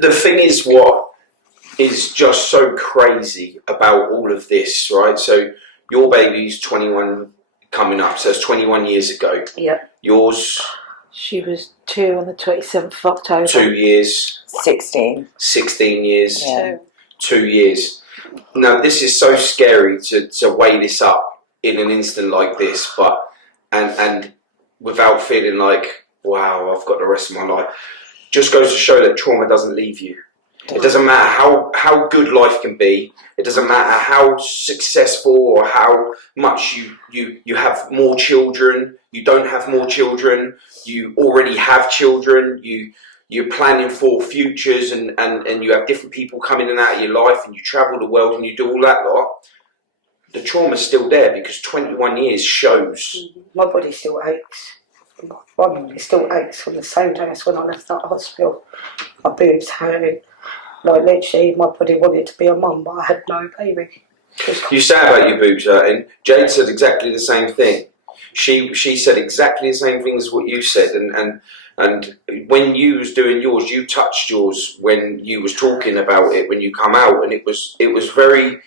The thing is, what is just so crazy about all of this, right? So your baby's 21 coming up, so it's 21 years ago. Yeah. Yours? She was 2 on the 27th of October. 2 years. 16. 16 years. Yeah. 2 years. Now, this is so scary to weigh this up in an instant like this, but and without feeling like, wow, I've got the rest of my life. Just goes to show that trauma doesn't leave you. It doesn't matter how good life can be. It doesn't matter how successful or how much you have more children. You don't have more children. You already have children. You're planning for futures, and you have different people coming in and out of your life, and you travel the world and you do all that lot. The trauma's still there because 21 years shows. My body still aches. My body still aches from the same day as when I left that hospital. My boobs hurting. Like literally, my body wanted to be a mum, but I had no baby. You say about your boobs hurting. Jade said exactly the same thing. She said exactly the same thing as what you said, and when you was doing yours, you touched yours when you was talking about it when you come out, and it was very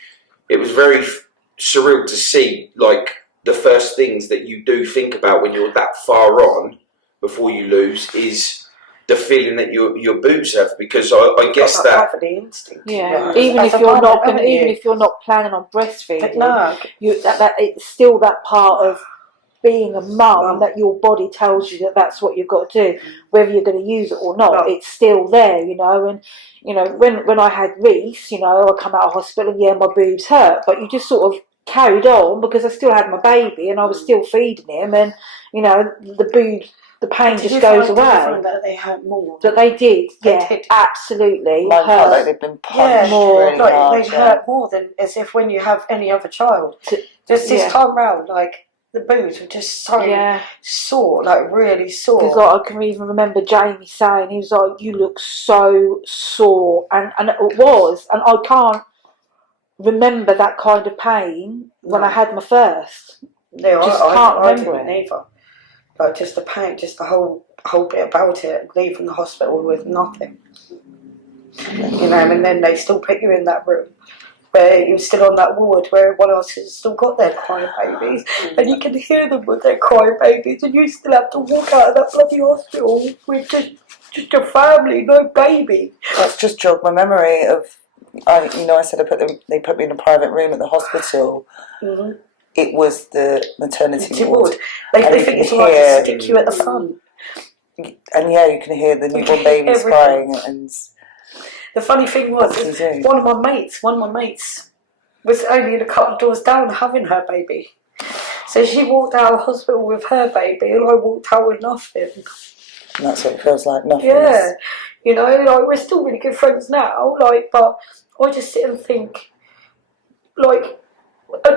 surreal to see, like, the first things that you do think about when you're that far on before you lose is the feeling that your boobs have, because I guess that instinct. Yeah, Right. even As if a you're mother, not haven't you? even if you're not planning on breastfeeding, No. that it's still that part of being a mum Mum. that your body tells you that that's what you've got to do, whether you're going to use it or not. No. It's still there, you know. And you know, when I had Reese, you know, I come out of hospital and yeah, my boobs hurt, but you just sort of carried on because I still had my baby and I was still feeding him, and you know, the pain just goes away. That they hurt more. But they did, They yeah, did. absolutely. Mine felt like they've been punished more. really Like hard. they hurt more than as if when you have any other child. Just this time round, like the boobs were just so sore, like really sore. Because like, I can even remember Jamie saying, he was like, "You look so sore," and it was, and I can't remember that kind of pain when I had my first. No, I can't remember it either. Like just the pain, just the whole bit about it, leaving the hospital with nothing. You know, and then they still put you in that room where you're still on that ward where everyone else has still got their crying babies, and you can hear them with their crying babies, and you still have to walk out of that bloody hospital with just your family, no baby. That's just jogged my memory of, I said they put me in a private room at the hospital. Mm-hmm. It was the maternity ward. They think it's right to stick you at the front. And yeah, you can hear the newborn babies crying. And the funny thing was, one of my mates was only a couple of doors down having her baby. So she walked out of hospital with her baby, and I walked out with nothing. And that's what it feels like, nothing. Yeah, you know, like we're still really good friends now, like, but I just sit and think, like,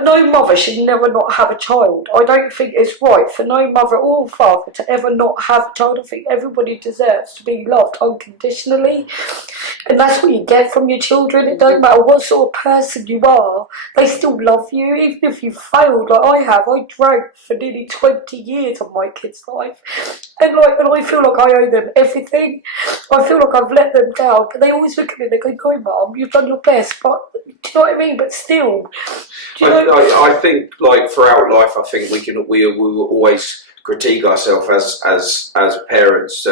no mother should never not have a child. I don't think it's right for no mother or father to ever not have a child. I think everybody deserves to be loved unconditionally, and that's what you get from your children. It don't matter what sort of person you are, they still love you, even if you failed like I have. I drank for nearly 20 years of my kids' life, and I feel like I owe them everything. I feel like I've let them down, but they always look at me and they go, "Go, Mum, you've done your best." But do you know what I mean? But still, do you know? I think, like, throughout life, I think we will always critique ourselves as parents.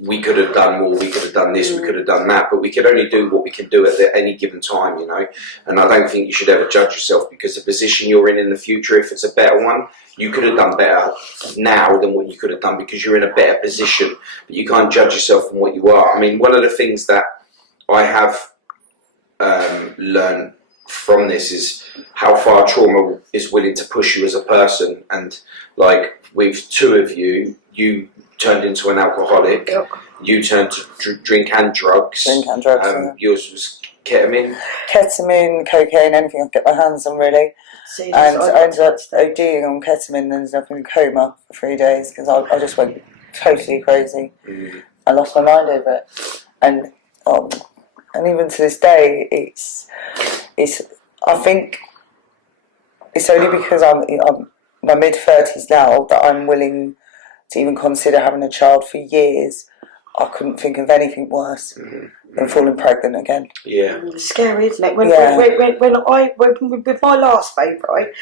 We could have done more, we could have done this, we could have done that, but we can only do what we can do at any given time, you know. And I don't think you should ever judge yourself because the position you're in the future, if it's a better one, you could have done better now than what you could have done because you're in a better position. But you can't judge yourself from what you are. I mean, one of the things that I have learned from this is how far trauma is willing to push you as a person. And like with two of you, you turned into an alcoholic. Yep. You turned to drink and drugs. Yours was ketamine, cocaine, anything I could get my hands on, really. And I ended up ODing on ketamine and ended up in a coma for 3 days because I just went totally crazy. I lost my mind over it, and even to this day, it's. I think it's only because I'm in my mid-30s now that I'm willing to even consider having a child. For years, I couldn't think of anything worse than falling pregnant again. Yeah, it's scary, isn't it? When with my last baby, right?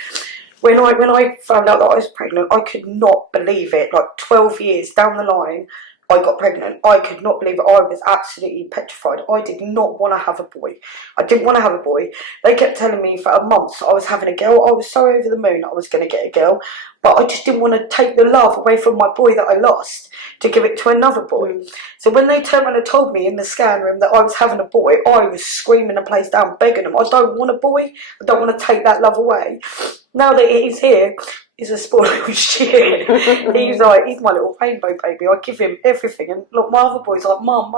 When I found out that I was pregnant, I could not believe it. Like 12 years down the line, I got pregnant. I could not believe it. I was absolutely petrified. I did not want to have a boy. I didn't want to have a boy. They kept telling me for a month I was having a girl. I was so over the moon I was going to get a girl. But I just didn't want to take the love away from my boy that I lost to give it to another boy. So when they turned around and told me in the scan room that I was having a boy, I was screaming the place down, begging them. I don't want a boy. I don't want to take that love away. Now that he's here, he's a spoiled little shit. He's my little rainbow baby. I give him everything. And look, my other boy's like, Mum,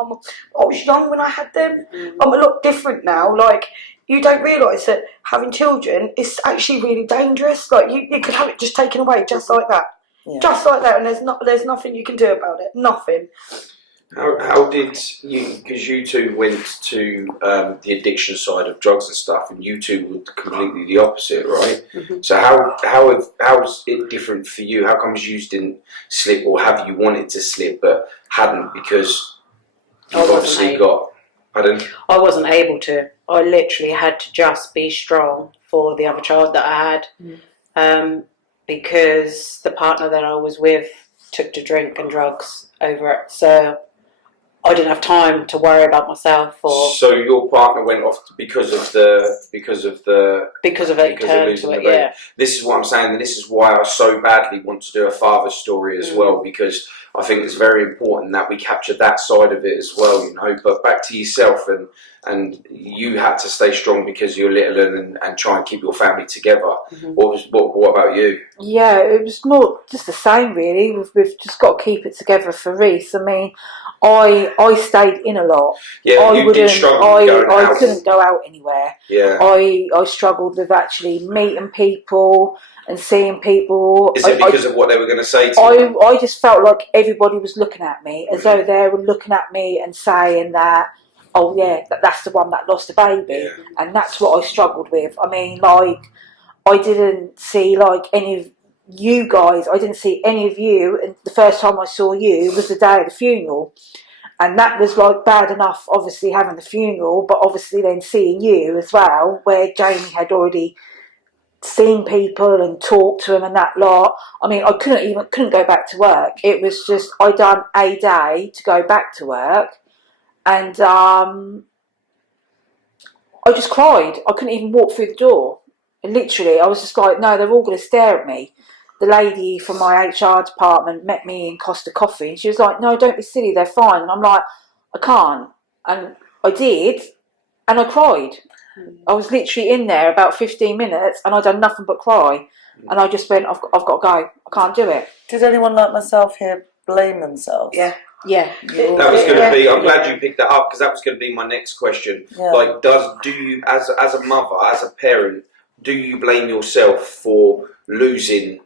I was young when I had them. I'm a lot different now. Like, you don't realise that having children is actually really dangerous. Like, you could have it just taken away just like that. Yeah. Just like that, and there's nothing you can do about it. Nothing. How did you, because you two went to the addiction side of drugs and stuff, and you two were completely the opposite, right? So how's it different for you? How comes you didn't slip, or have you wanted to slip but hadn't because you've obviously got... I wasn't able to. I literally had to just be strong for the other child that I had, because the partner that I was with took to drink and drugs over it. So I didn't have time to worry about myself. So your partner went off because of it. Yeah. This is what I'm saying, and this is why I so badly want to do a father's story as well, because I think it's very important that we capture that side of it as well, you know. But back to yourself, and you had to stay strong because you're little and try and keep your family together. What about you? Yeah, it was more just the same really. We've just got to keep it together for Reese. I mean, I stayed in a lot. Yeah, you did struggle with going out. I couldn't go out anywhere. Yeah. I struggled with actually meeting people and seeing people. Is it because of what they were going to say to you? I just felt like everybody was looking at me as though they were looking at me and saying that, oh yeah, that's the one that lost a baby. Yeah. And that's what I struggled with. I mean, like, I didn't see like any of you guys, I didn't see any of you, and the first time I saw you was the day of the funeral. And that was like bad enough, obviously having the funeral, but obviously then seeing you as well, where Jamie had already seen people and talked to them and that lot. I mean, I couldn't go back to work. It was just, I done a day to go back to work, and I just cried. I couldn't even walk through the door. And literally, I was just like, no, they're all going to stare at me. The lady from my HR department met me in Costa Coffee, and she was like, no, don't be silly, they're fine. And I'm like, I can't. And I did, and I cried. I was literally in there about 15 minutes, and I'd done nothing but cry. And I just went, I've got to go. I can't do it. Did anyone like myself here blame themselves? Yeah. That was going to be, I'm glad you picked that up, because that was going to be my next question. Yeah. Like, do you, as a mother, as a parent, do you blame yourself for losing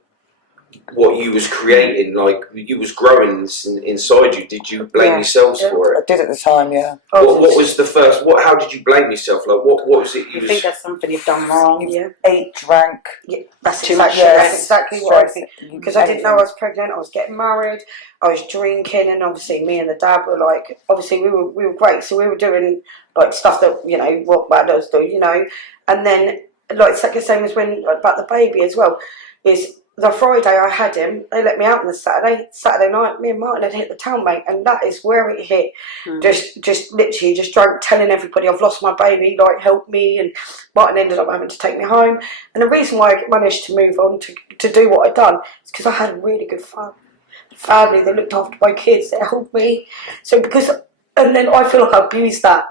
what you was creating? Like, you was growing this inside you. Did you blame yourselves for I it? did at the time, yeah. What was the first? How did you blame yourself? Like, what was it? You think there's something you've done wrong? You ate, drank. Yeah, that's Too much exactly, stress. that's exactly what I think. Because I didn't know I was pregnant. I was getting married. I was drinking, and obviously me and the dad were like, obviously we were great. So we were doing like stuff that what bad does do, And then like it's like the same as when about the baby as well. Is the Friday I had him, they let me out on the Saturday night, me and Martin had hit the town, mate, and that is where it hit. Just literally just drunk, telling everybody I've lost my baby, like help me, and Martin ended up having to take me home. And the reason why I managed to move on to do what I'd done is because I had a really good family that looked after my kids, that helped me. So and then I feel like I abused that.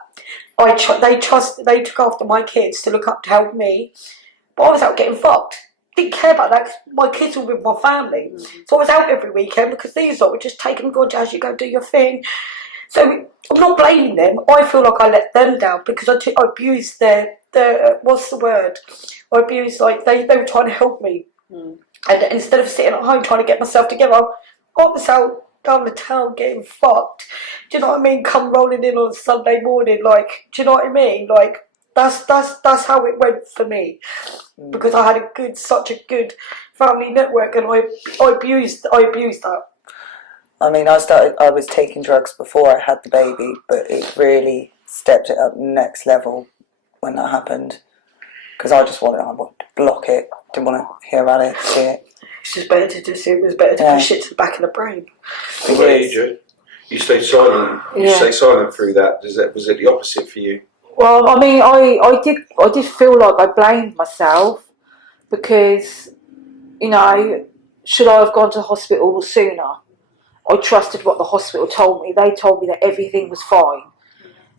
They took after my kids to look up to help me, but I was out getting fucked. Didn't care about that because my kids were with my family. So I was out every weekend because these lot were just taking God, Jazz, you go do your thing. So I'm not blaming them. I feel like I let them down because I abused their what's the word? I abused, like, they were trying to help me. And instead of sitting at home trying to get myself together, I was out down the town getting fucked. Do you know what I mean? Come rolling in on a Sunday morning, like, do you know what I mean? Like, that's how it went for me, because I had such a good family network, and I abused that. I mean, I was taking drugs before I had the baby, but it really stepped it up next level when that happened, because I wanted to block it, didn't want to hear about it, see it. It's just better to it was better to push it to the back of the brain. You stayed silent. You stayed silent through that. Was it the opposite for you? Well, I mean, I did feel like I blamed myself because, should I have gone to hospital sooner? I trusted what the hospital told me. They told me that everything was fine.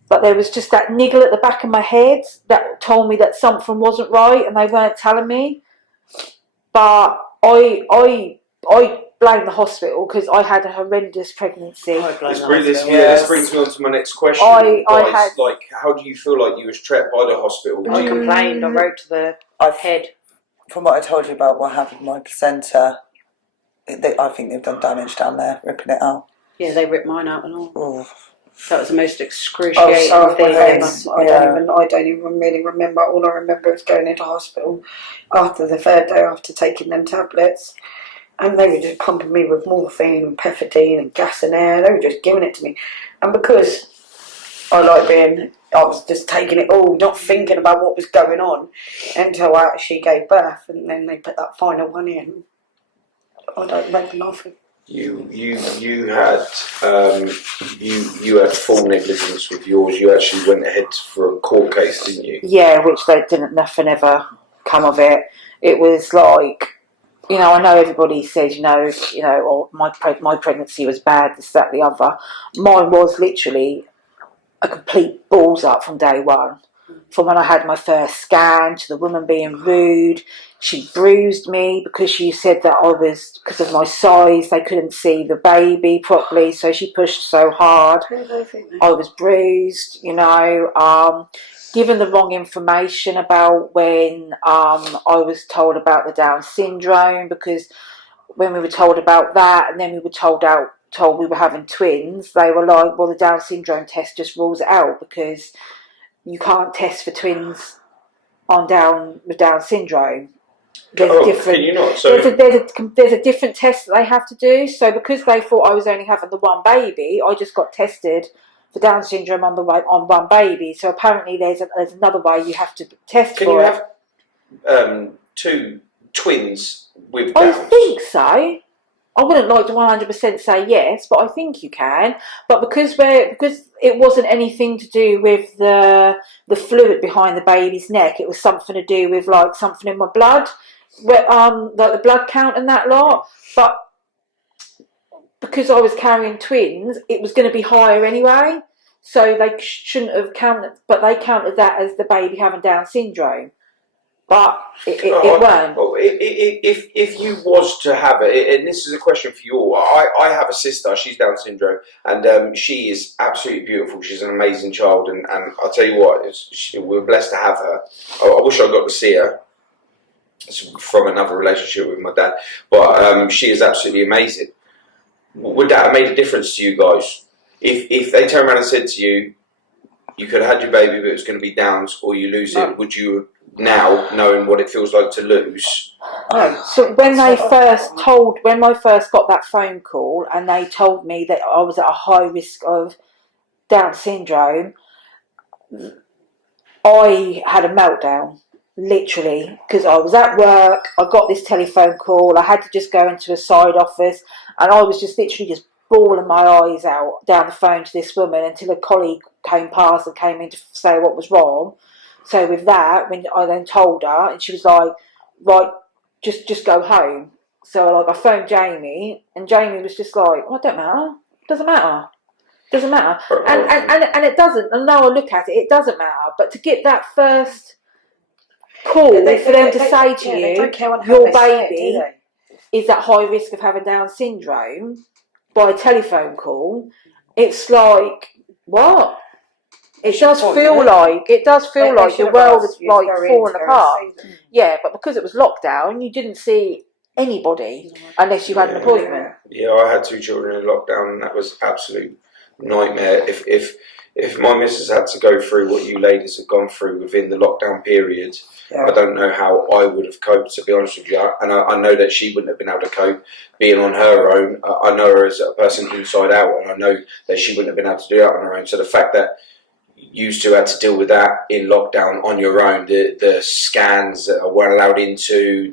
But there was just that niggle at the back of my head that told me that something wasn't right, and they weren't telling me. But I blame the hospital because I had a horrendous pregnancy. This brings me on to my next question. Like, how do you feel like you was trapped by the hospital? I complained. I wrote to the head. From what I told you about what happened with my placenta, I think they've done damage down there, ripping it out. Yeah, they ripped mine out and all. Ooh. That was the most excruciating thing ever. I don't even really remember. All I remember is going into hospital after the third day after taking them tablets, and they were just pumping me with morphine and pethidine and gas and air. They were just giving it to me, and because I was just taking it all, not thinking about what was going on until I actually gave birth, and then they put that final one in. I don't remember nothing. You had full negligence with yours. You actually went ahead for a court case, didn't you? Yeah, which nothing ever come of it. It was like, I know everybody says, or my pregnancy was bad, this, that, the other. Mine was literally a complete balls up from day one. From when I had my first scan to the woman being rude. She bruised me because she said that because of my size, they couldn't see the baby properly, so she pushed so hard. I was bruised, given the wrong information about when I was told about the Down syndrome, because when we were told about that and then we were told we were having twins, they were like, well, the Down syndrome test just rules it out because you can't test for twins with Down syndrome. There's different. Can you not? So there's a different test that they have to do. So because they thought I was only having the one baby, I just got tested for Down syndrome on one baby. So apparently there's another way you have to test for it. Can you have two twins with Downs? I think so. I wouldn't like to 100% say yes, but I think you can. But because it wasn't anything to do with the fluid behind the baby's neck, it was something to do with like something in my blood, like the blood count and that lot. But because I was carrying twins, it was going to be higher anyway. So they shouldn't have counted, but they counted that as the baby having Down syndrome. But it weren't. Well, if you was to have it, and this is a question for you all, I have a sister, she's Down syndrome, and she is absolutely beautiful. She's an amazing child, and I'll tell you what, we're blessed to have her. I wish I got to see her. it's from another relationship with my dad, but she is absolutely amazing. Would that have made a difference to you guys? If they turn around and said to you, you could have had your baby, but it's going to be Downs, or you lose it, would you now, knowing what it feels like to lose? So when I first got that phone call and they told me that I was at a high risk of Down syndrome, I had a meltdown, literally, because I was at work, I got this telephone call, I had to just go into a side office, and I was just literally just bawling my eyes out down the phone to this woman until a colleague came past and came in to say what was wrong. So with that, when I then told her, and she was like, right, just go home. So like I phoned Jamie, and Jamie was just like, oh, it don't matter, doesn't matter. Doesn't matter, and it doesn't. And now I look at it, it doesn't matter. But to get that first call for them to say to you, your baby is at high risk of having Down syndrome by a telephone call, it's like, what? It does feel like the world is like falling apart. Yeah, but because it was lockdown, you didn't see anybody unless you had an appointment. Yeah, I had 2 children in lockdown, and that was absolute nightmare. If my missus had to go through what you ladies have gone through within the lockdown period, I don't know how I would have coped, to be honest with you. And I know that she wouldn't have been able to cope being on her own. I know her as a person inside out, and I know that she wouldn't have been able to do that on her own. So the fact that you two had to deal with that in lockdown on your own, the scans that weren't allowed into,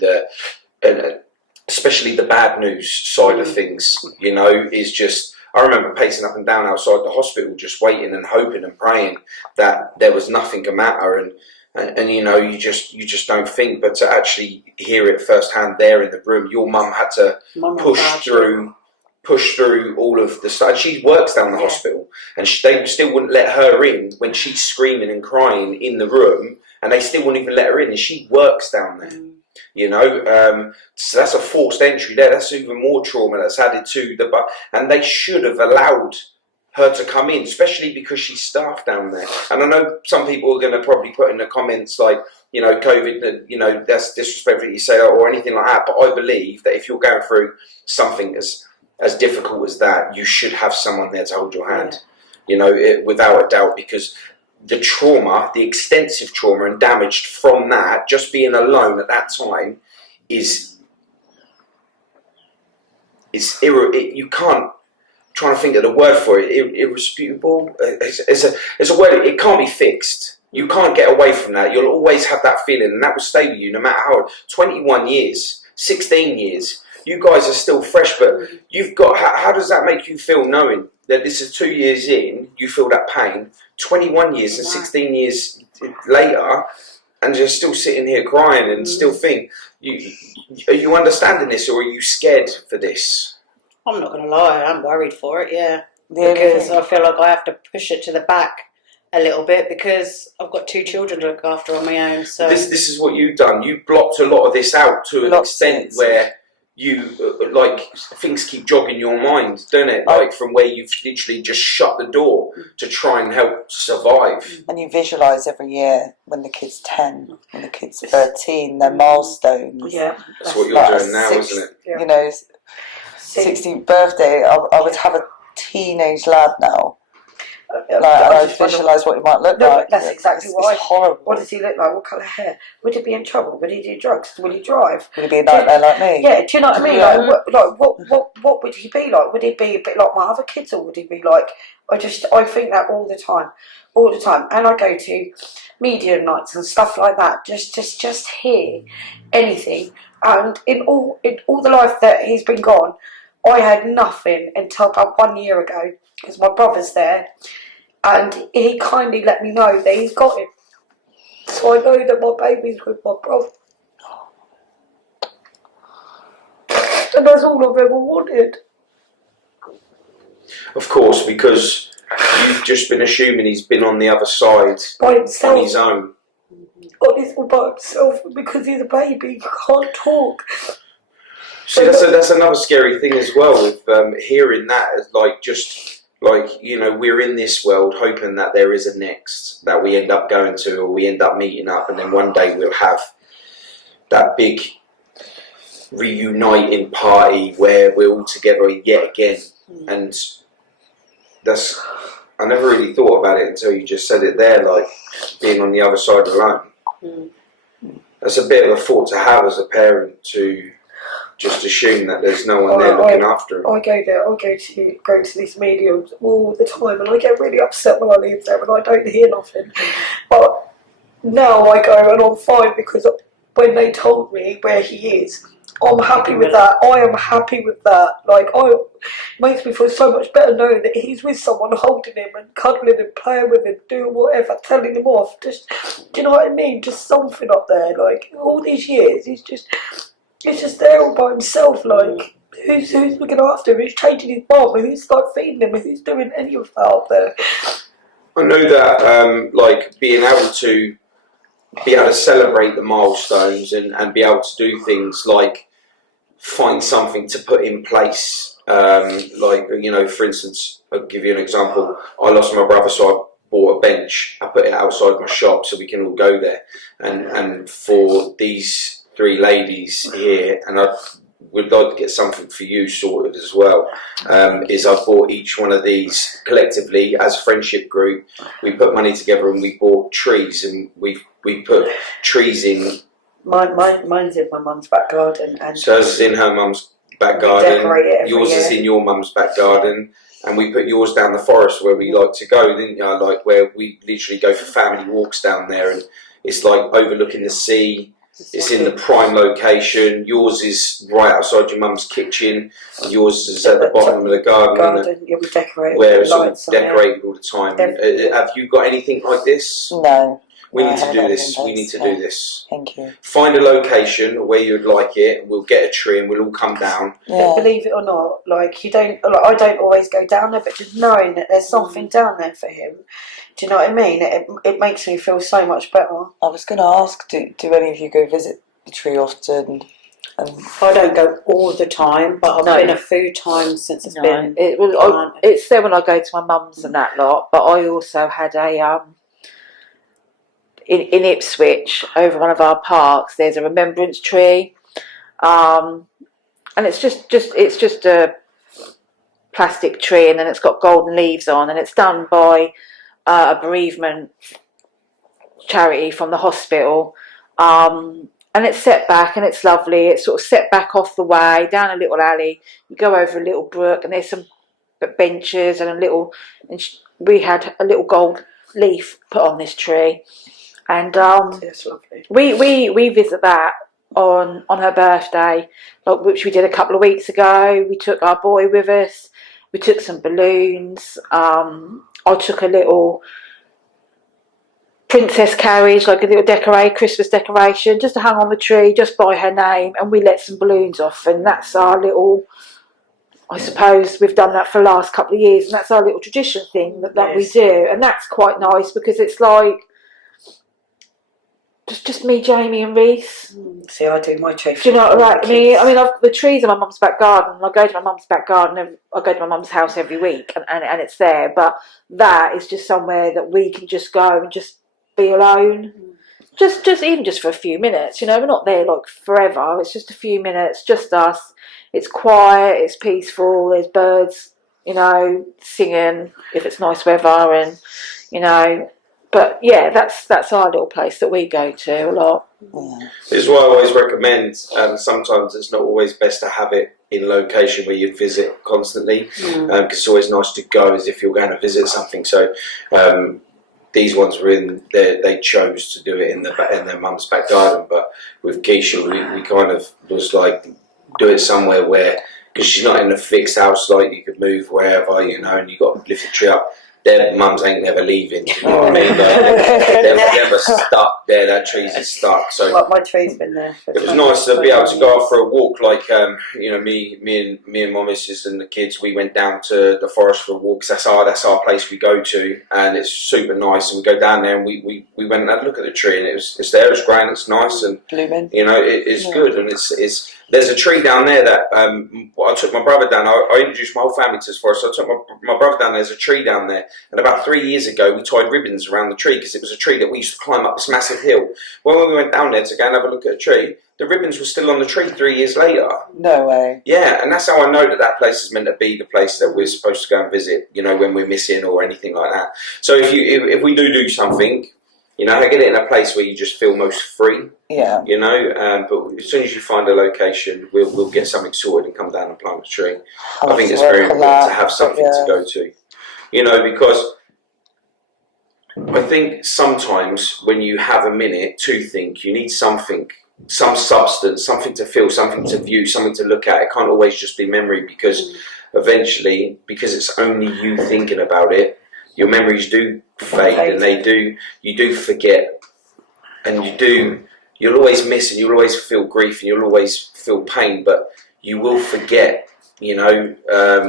especially the bad news side of things, you know, is just... I remember pacing up and down outside the hospital, just waiting and hoping and praying that there was nothing the matter, and you know, you just don't think. But to actually hear it firsthand there in the room, your mum had to push through all of the stuff. She works down the hospital, and they still wouldn't let her in when she's screaming and crying in the room, and they still wouldn't even let her in, and she works down there. You know, so that's a forced entry there. That's even more trauma that's added to and they should have allowed her to come in, especially because she's staff down there. And I know some people are going to probably put in the comments like, you know, COVID, you know, that's disrespectful that you say that, or anything like that. But I believe that if you're going through something as difficult as that, you should have someone there to hold your hand, you know, without a doubt, because the trauma, the extensive trauma and damage from that, just being alone at that time, you can't, trying to think of the word for it, irresputable. It's a word, it can't be fixed. You can't get away from that. You'll always have that feeling, and that will stay with you no matter how. 21 years, 16 years, you guys are still fresh, but you've got, how does that make you feel knowing that this is 2 years in, you feel that pain, 21 years and 16 years later, and you're still sitting here crying and still think, are you understanding this, or are you scared for this? I'm not going to lie, I'm worried for it, because I feel like I have to push it to the back a little bit because I've got 2 children to look after on my own. So this is what you've done. You blocked a lot of this out to an extent where you like things keep jogging your mind, don't it? Like from where you've literally just shut the door to try and help survive. And you visualise every year when the kid's 10, when the kid's 13, their milestones. Yeah, that's what you're doing now, isn't it? You know, 16th birthday. I would have a teenage lad now. Like, I visualise what he might look like. That's exactly why. It's horrible. What does he look like? What colour hair? Would he be in trouble? Would he do drugs? Would he drive? Would he be a nightmare like me? Yeah, do you know what I mean? What would he be like? Would he be a bit like my other kids, or would he be like? I think that all the time, and I go to media nights and stuff like that. Just hear anything, and in all the life that he's been gone, I had nothing until about 1 year ago, because my brother's there. And he kindly let me know that he's got him. So I know that my baby's with my brother. And that's all I've ever wanted. Of course, because you've just been assuming he's been on the other side by himself, on his own. All by himself, because he's a baby, he can't talk. See, that's another scary thing as well, with hearing that, like, you know, we're in this world hoping that there is a next that we end up going to, or we end up meeting up, and then one day we'll have that big reuniting party where we're all together yet again. And that's, I never really thought about it until you just said it there, like being on the other side alone. That's a bit of a thought to have as a parent, to just assume that there's no one there looking after them. I go there, I go to these mediums all the time, and I get really upset when I leave there and I don't hear nothing. But now I go and I'm fine, because when they told me where he is, I'm happy with that. I am happy with that. Like, it makes me feel so much better knowing that he's with someone holding him and cuddling him, playing with him, doing whatever, telling him off. Just, do you know what I mean? Just something up there. Like, all these years, he's just there all by himself. Like, who's looking after him? Who's changing his mum? Who's like feeding him? Who's doing any of that up there? I know that, like, being able to celebrate the milestones and be able to do things like find something to put in place. Like, you know, for instance, I'll give you an example. I lost my brother, so I bought a bench. I put it outside my shop so we can all go there. And for these 3 ladies here, and I would like to get something for you sorted as well, is I bought each one of these collectively as a friendship group. We put money together and we bought trees, and we put trees in. Mine's in my mum's back garden, and so hers is in her mum's back garden. Yours is in your mum's back garden, and we put yours down the forest where we like to go, didn't you? Like, where we literally go for family walks down there, and it's like overlooking the sea. It's in the prime location. Yours is right outside your mum's kitchen. Yours is at the bottom of the garden. Yeah, we decorate. Where it's all decorated all the time. Have you got anything like this? No. We need to do this. We need to do this. Thank you. Find a location where you'd like it. We'll get a tree and we'll all come down. Yeah. Believe it or not, like, I don't always go down there, but just knowing that there's something down there for him, do you know what I mean? It makes me feel so much better. I was going to ask, do any of you go visit the tree often? I don't go all the time, but I've been a few times since it's been. It's there when I go to my mum's and that lot, but I also had a in Ipswich, over one of our parks, there's a remembrance tree, and it's just a plastic tree, and then it's got golden leaves on, and it's done by a bereavement charity from the hospital, and it's set back, and it's lovely. It's sort of set back off the way, down a little alley. You go over a little brook, and there's some benches and we had a little gold leaf put on this tree. And That's lovely. we visit that on her birthday, which we did a couple of weeks ago. We took our boy with us. We took some balloons. I took a little princess carriage, like a little Christmas decoration, just to hang on the tree, just by her name, and we let some balloons off. And that's our little, I suppose we've done that for the last couple of years, and that's our little tradition thing that we do. And that's quite nice, because it's like just me, Jamie and Reese. See, I do my tree. Do you know what I mean? I mean, the trees in my mum's back garden. I go to my mum's back garden. I go to my mum's house every week, and it's there. But that is just somewhere that we can just go and just be alone. Just even just for a few minutes. You know, we're not there like forever. It's just a few minutes, just us. It's quiet. It's peaceful. There's birds, you know, singing if it's nice weather, and you know. But yeah, that's our little place that we go to a lot. Yeah. This is what I always recommend, and sometimes it's not always best to have it in location where you visit constantly, because it's always nice to go as if you're going to visit something. So these ones were in there, they chose to do it in their mum's back garden, but with Keisha we kind of was like, do it somewhere where, because she's not in a fixed house, like you could move wherever, you know, and you got to lift the tree up. Their mums ain't never leaving, you know what I mean? They're never stuck there, that tree's is stuck. So my tree's been there. It was nice to be able to go out for a walk, like, you know, me and my missus and the kids, we went down to the forest for a walk, because that's our place we go to, and it's super nice, and we go down there and we went and had a look at the tree, and it's there, it's grand, it's nice, and blooming. You know, it's good, and it's There's a tree down there that I took my brother down. I introduced my whole family to this forest. So I took my brother down. There's a tree down there, and about 3 years ago, we tied ribbons around the tree because it was a tree that we used to climb up this massive hill. When we went down there to go and have a look at a tree, the ribbons were still on the tree 3 years later. No way. Yeah, and that's how I know that that place is meant to be the place that we're supposed to go and visit. You know, when we're missing or anything like that. So if we do something, you know, get it in a place where you just feel most free. Yeah. You know, but as soon as you find a location, we'll get something sorted and come down and plant a tree. I think it's very important to have something to go to. You know, because I think sometimes when you have a minute to think, you need something, some substance, something to feel, something to view, something to look at. It can't always just be memory, because eventually, because it's only you thinking about it, your memories do fade, and you do forget, and you'll always miss, and you'll always feel grief, and you'll always feel pain, but you will forget, you know.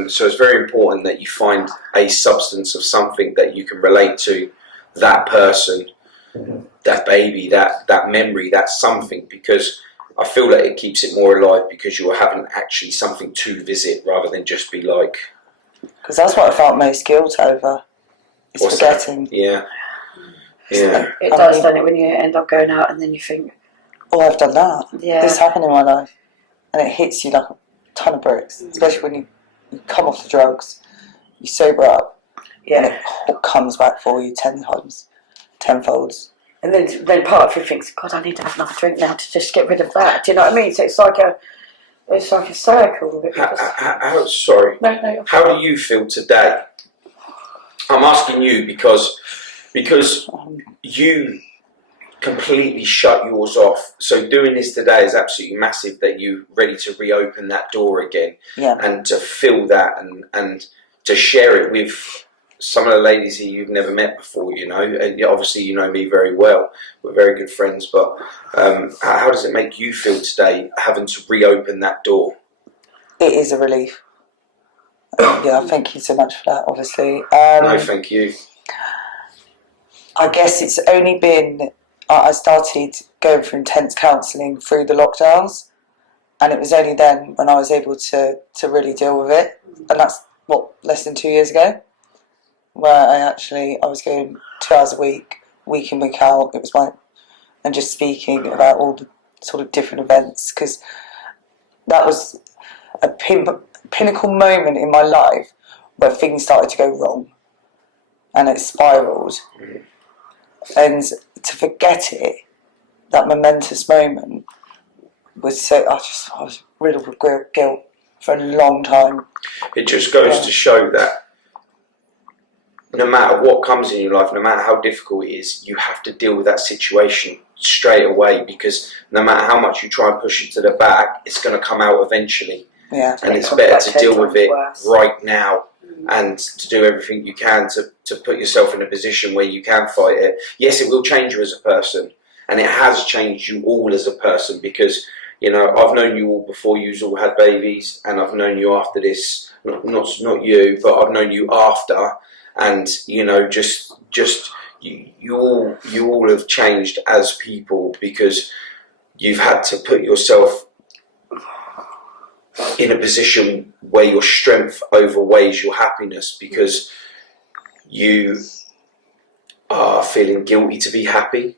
So it's very important that you find a substance of something that you can relate to, that person, that baby, that memory, that something, because I feel that it keeps it more alive, because you're having actually something to visit rather than just be like. Because that's what I felt most guilt over. It's forgetting. That? Yeah. Yeah. It does, doesn't it, when you end up going out and then you think, oh, I've done that. Yeah. This happened in my life. And it hits you like a ton of bricks, especially when you come off the drugs, you sober up, and it comes back for you 10 times, tenfolds. And then part of you thinks, God, I need to have another drink now to just get rid of that. Do you know what I mean? So it's like a circle. Sorry. No. How do you feel today? I'm asking you because you completely shut yours off. So doing this today is absolutely massive, that you're ready to reopen that door again, and to feel that, and to share it with some of the ladies that you've never met before, you know. And obviously you know me very well, we're very good friends, but how does it make you feel today, having to reopen that door? It is a relief. Yeah, thank you so much for that, obviously. No, thank you. I guess it's only been, I started going through intense counselling through the lockdowns, and it was only then when I was able to really deal with it. And that's, less than 2 years ago, where I was going 2 hours a week in, week out. It was and just speaking about all the sort of different events, because that was a pinnacle moment in my life where things started to go wrong and it spiraled. And to forget it, that momentous moment, was so, I was riddled with guilt for a long time. It just goes to show that no matter what comes in your life, no matter how difficult it is, you have to deal with that situation straight away, because no matter how much you try and push it to the back, it's going to come out eventually. Yeah. And it's better to deal with it right now, and to do everything you can to put yourself in a position where you can fight it. Yes, it will change you as a person, and it has changed you all as a person, because, you know, I've known you all before you all had babies, and I've known you after this, not you, but I've known you after, and, you know, just you all have changed as people, because you've had to put yourself in a position where your strength overweighs your happiness, because you are feeling guilty to be happy.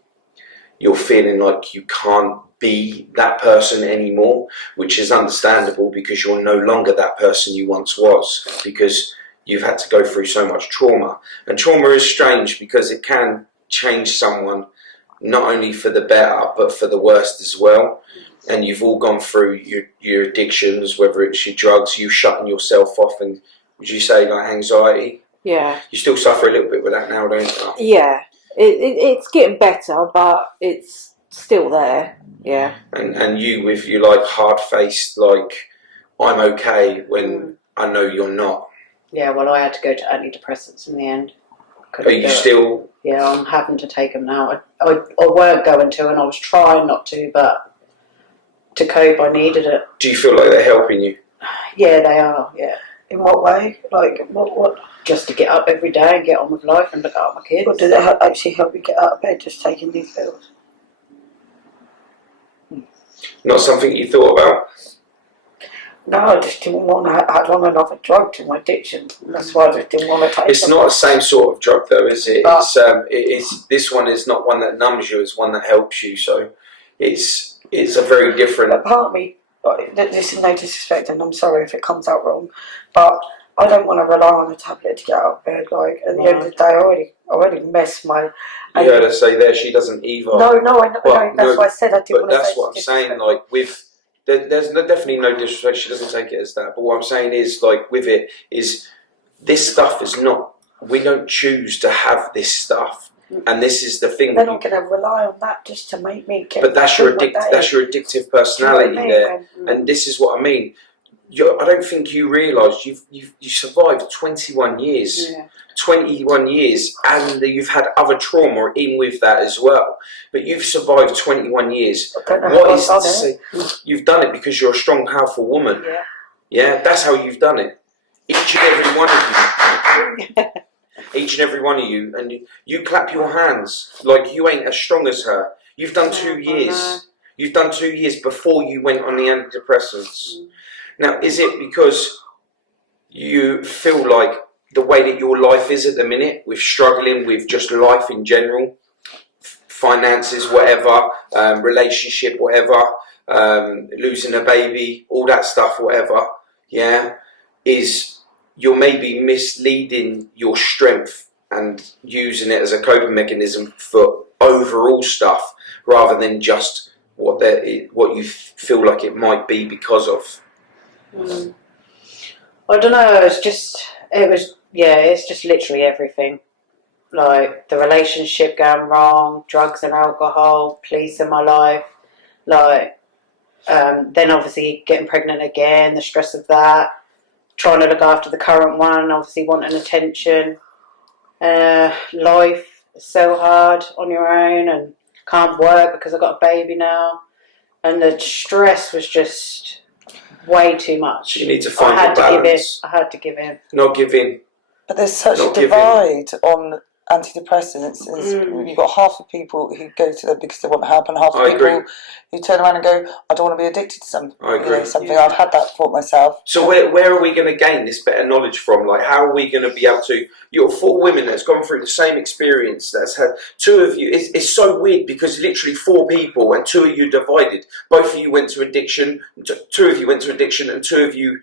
You're feeling like you can't be that person anymore, which is understandable, because you're no longer that person you once was, because you've had to go through so much trauma. And trauma is strange, because it can change someone, not only for the better but for the worst as well. And you've all gone through your addictions, whether it's your drugs, you shutting yourself off, and would you say like anxiety? Yeah. You still suffer a little bit with that now, don't you? Yeah. It's getting better, but it's still there. Yeah. And you with your like hard-faced, like, I'm okay when I know you're not. Yeah, well, I had to go to antidepressants in the end. Are you still? Yeah, I'm having to take them now. I weren't going to, and I was trying not to, but to cope, I needed it. Do you feel like they're helping you? Yeah, they are, yeah. In what way? Like, what? Just to get up every day and get on with life and look after my kids. Or does it actually help you get out of bed, just taking these pills? Not something you thought about? No, I just didn't want to add on another drug to my addiction. That's why I just didn't want to take It's them. not the same sort of drug though, is it? But- It's this one is not one that numbs you, it's one that helps you. So it's a very different. But part of me, like, this is no disrespect, and I'm sorry if it comes out wrong, but I don't want to rely on a tablet to get out of bed. Like at the end of the day, I already messed my. You heard her say there she doesn't either. No, I know. That's why I said I didn't But want to. that's what I'm saying. Like with. There's definitely no disrespect. She doesn't take it as that. But what I'm saying is, like with it, is this stuff is not. We don't choose to have this stuff, and this is the thing. They're not going to rely on that just to make me get. But that's your addictive personality there, and this is what I mean. I don't think you realise you survived 21 years. Yeah. 21 years, and you've had other trauma in with that as well. But you've survived 21 years. What is to say? You've done it because you're a strong, powerful woman. Yeah. Yeah, that's how you've done it. Each and every one of you. Each and every one of you, and you clap your hands like you ain't as strong as her. You've done 2 years. You've done 2 years before you went on the antidepressants. Now, is it because you feel like the way that your life is at the minute, with struggling with just life in general, finances, whatever, relationship, whatever, losing a baby, all that stuff, whatever, yeah, is you're maybe misleading your strength and using it as a coping mechanism for overall stuff rather than just what you feel like it might be because of. I don't know, it's just literally everything. Like the relationship going wrong, drugs and alcohol, police in my life, like then obviously getting pregnant again, the stress of that, trying to look after the current one, obviously wanting attention. Life is so hard on your own and can't work because I've got a baby now, and the stress was just way too much. You need to find your balance. I had to give in. Not give in. But there's such Not a divide on antidepressants. You've got half the people who go to them because they want help, and half the people who turn around and go, I don't want to be addicted to something. I agree. Something. I've had that thought myself. So where are we going to gain this better knowledge from? Like, how are we going to be able to? You're 4 women that's gone through the same experience. That's had 2 of you. It's so weird because literally 4 people and 2 of you divided. Both of you went to addiction. 2 of you went to addiction, and 2 of you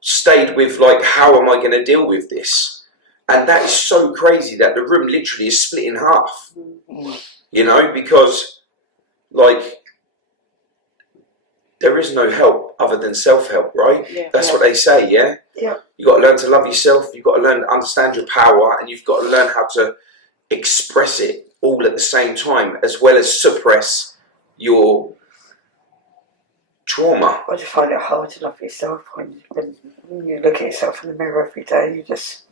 stayed with like, how am I going to deal with this? And that is so crazy that the room literally is split in half. You know, because like there is no help other than self-help, right? Yeah. That's what they say, yeah? Yeah. You've got to learn to love yourself, you've got to learn to understand your power, and you've got to learn how to express it all at the same time, as well as suppress your trauma. I just find it hard to love yourself when you look at yourself in the mirror every day. You just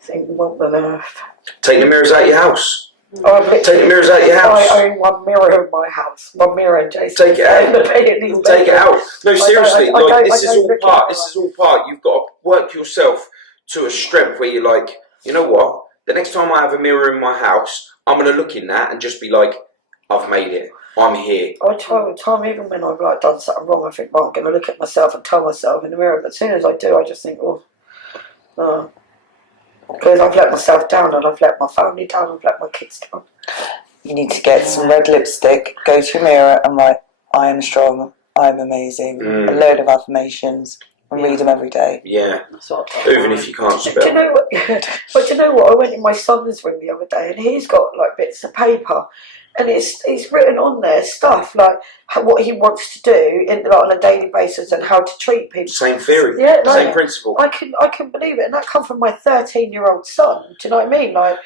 think, what on earth? Take the mirrors out of your house. Take the mirrors out of your house. I own 1 mirror in my house. 1 mirror in Jason's. Take it out. Take it out. No, seriously. This is all part. This is all part. You've got to work yourself to a strength where you're like, you know what? The next time I have a mirror in my house, I'm going to look in that and just be like, I've made it. I'm here. I try all the time, even when I've like done something wrong, I think, well, I'm going to look at myself and tell myself in the mirror. But as soon as I do, I just think, because I've let myself down, and I've let my family down, I've let my kids down. You need to get some red lipstick, go to your mirror and write, I am strong, I am amazing, a load of affirmations, and read them every day. Yeah, even if you can't spell. Do you know what? But do you know what? I went in my son's room the other day, and he's got like bits of paper, and it's written on there stuff like what he wants to do on a daily basis and how to treat people. Same theory, same principle. I can believe it, and that comes from my 13-year-old son. Do you know what I mean? Like,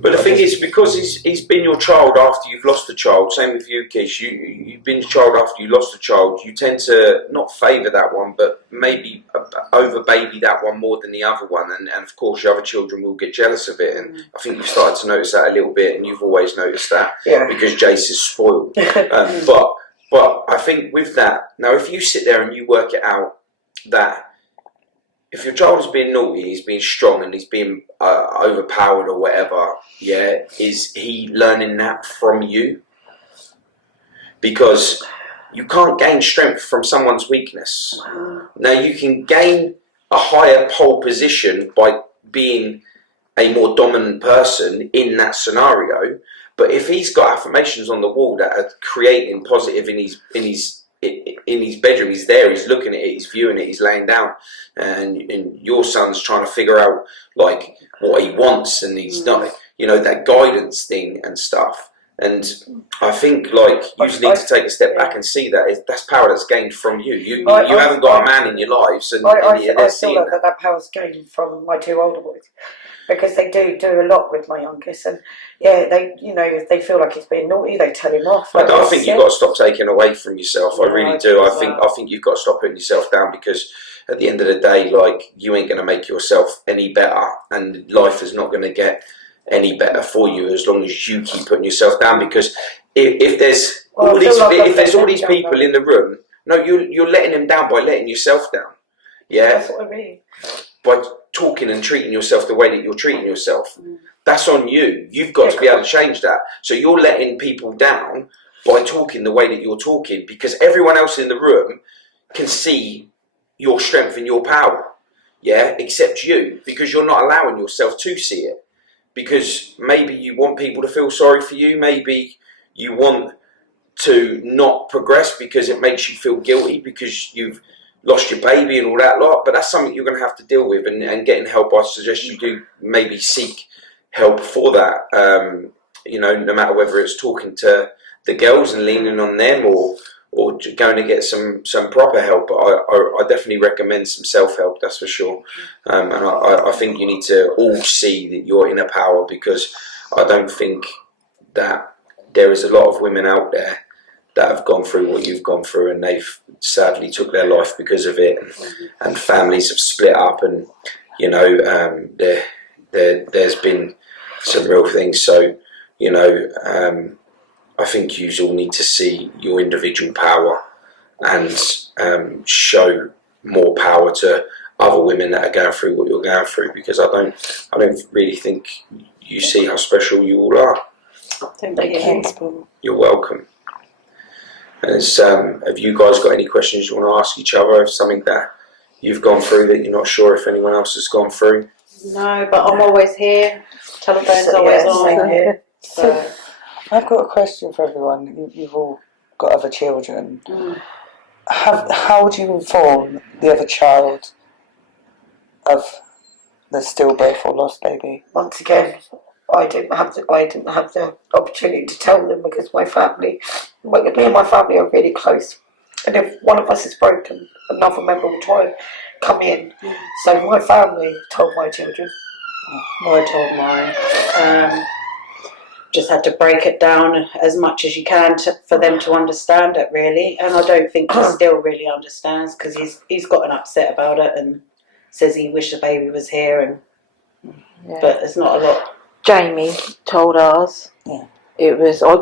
but the thing is, because he's been your child after you've lost a child. Same with you, Kish. You've been a child after you lost a child. You tend to not favour that one, but maybe over baby that one more than the other one. And of course, your other children will get jealous of it. And I think you've started to notice that a little bit, and you've always noticed that because Jace is spoiled. But I think with that, now if you sit there and you work it out, that if your child is being naughty, he's being strong and he's being overpowered or whatever, is he learning that from you? Because You can't gain strength from someone's weakness. Now, you can gain a higher pole position by being a more dominant person in that scenario, but if he's got affirmations on the wall that are creating positive in his bedroom, he's there, he's looking at it, he's viewing it, he's laying down, and your son's trying to figure out like what he wants, and he's not, you know, that guidance thing and stuff. And I think like you just need to take a step back and see that that's power that's gained from you. You haven't got a man in your lives, and I they're feel seeing like that power's gained from my two older boys, because they do a lot with my youngest, and yeah, they, you know, if they feel like he's being naughty, they tell him off. I think you've got to stop taking away from yourself. I really do. I think you've got to stop putting yourself down, because at the end of the day, like, you ain't going to make yourself any better, and life is not going to get any better for you as long as you keep putting yourself down. Because if there's all these people in the room, no, you're letting them down by letting yourself down. Yeah, that's what I mean. By talking and treating yourself the way that you're treating yourself. That's on you. You've got to be able to change that. So you're letting people down by talking the way that you're talking, because everyone else in the room can see your strength and your power, yeah, except you, because you're not allowing yourself to see it. Because maybe you want people to feel sorry for you, maybe you want to not progress because it makes you feel guilty because you've lost your baby and all that lot, but that's something you're going to have to deal with, and getting help, I suggest you do maybe seek help for that, you know, no matter whether it's talking to the girls and leaning on them, or going to get some proper help. But I definitely recommend some self-help, that's for sure. And I think you need to all see that you're inner power, because I don't think that there is a lot of women out there that have gone through what you've gone through, and they've sadly took their life because of it, and families have split up, and you know, there's been some real things. So, you know, I think you all need to see your individual power and show more power to other women that are going through what you're going through, because I don't really think you see how special you all are. Thank you. You're welcome. Have you guys got any questions you want to ask each other? Something that you've gone through that you're not sure if anyone else has gone through? No, but I'm always here. Telephone's always on. Here. So I've got a question for everyone. You've all got other children. How do you inform the other child of the stillbirth or lost baby? Once again, I didn't have the opportunity to tell them, because me and my family are really close, and if one of us is broken, another member will try and come in. So my family told my children. I told mine. Just had to break it down as much as you can for them to understand it, really. And I don't think he still really understands, because he's gotten upset about it and says he wished the baby was here, but it's not a lot. Jamie told us. Yeah. It was, I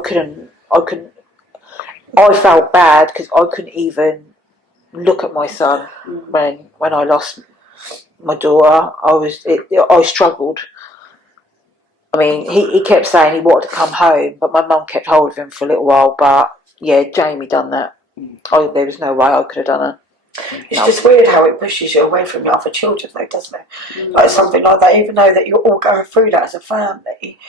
felt bad because I couldn't even look at my son when I lost my daughter. I struggled. I mean, he kept saying he wanted to come home, but my mum kept hold of him for a little while. But yeah, Jamie done that. There was no way I could have done it. It's just weird how it pushes you away from your other children, though, doesn't it? Like something like that, even though that you're all going through that as a family,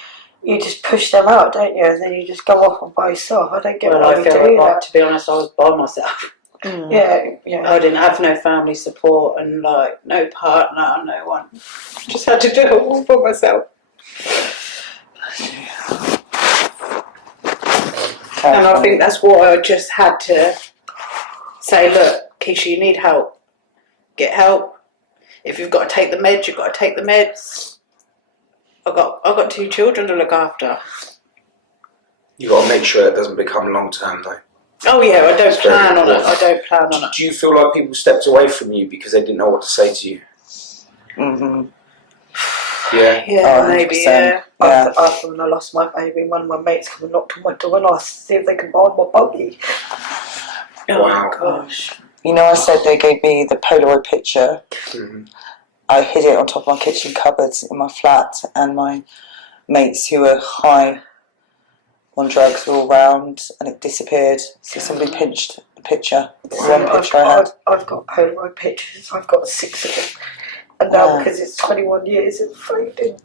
you just push them out, don't you? And then you just go off and by yourself. I don't get why you do that. To be honest, I was by myself. Yeah. I didn't have no family support and like no partner, no one. Just had to do it all for myself. And I think that's why I just had to say, look, Keisha, you need help. Get help. If you've got to take the meds, you've got to take the meds. I've got 2 children to look after. You've got to make sure it doesn't become long term, though. Oh yeah, I don't plan on it. I don't plan on it. Do you feel like people stepped away from you because they didn't know what to say to you? Yeah. Yeah, maybe. Yeah. After when I lost my baby, one of my mates come and knocked on my door and asked to see if they could buy my buggy. Wow. Gosh. You know, I said they gave me the Polaroid picture. I hid it on top of my kitchen cupboards in my flat, and my mates who were high on drugs were all round and it disappeared. So somebody pinched the picture. This is one picture I had. I've got Polaroid pictures. I've got 6 of them. And now because it's 21 years, it's fading.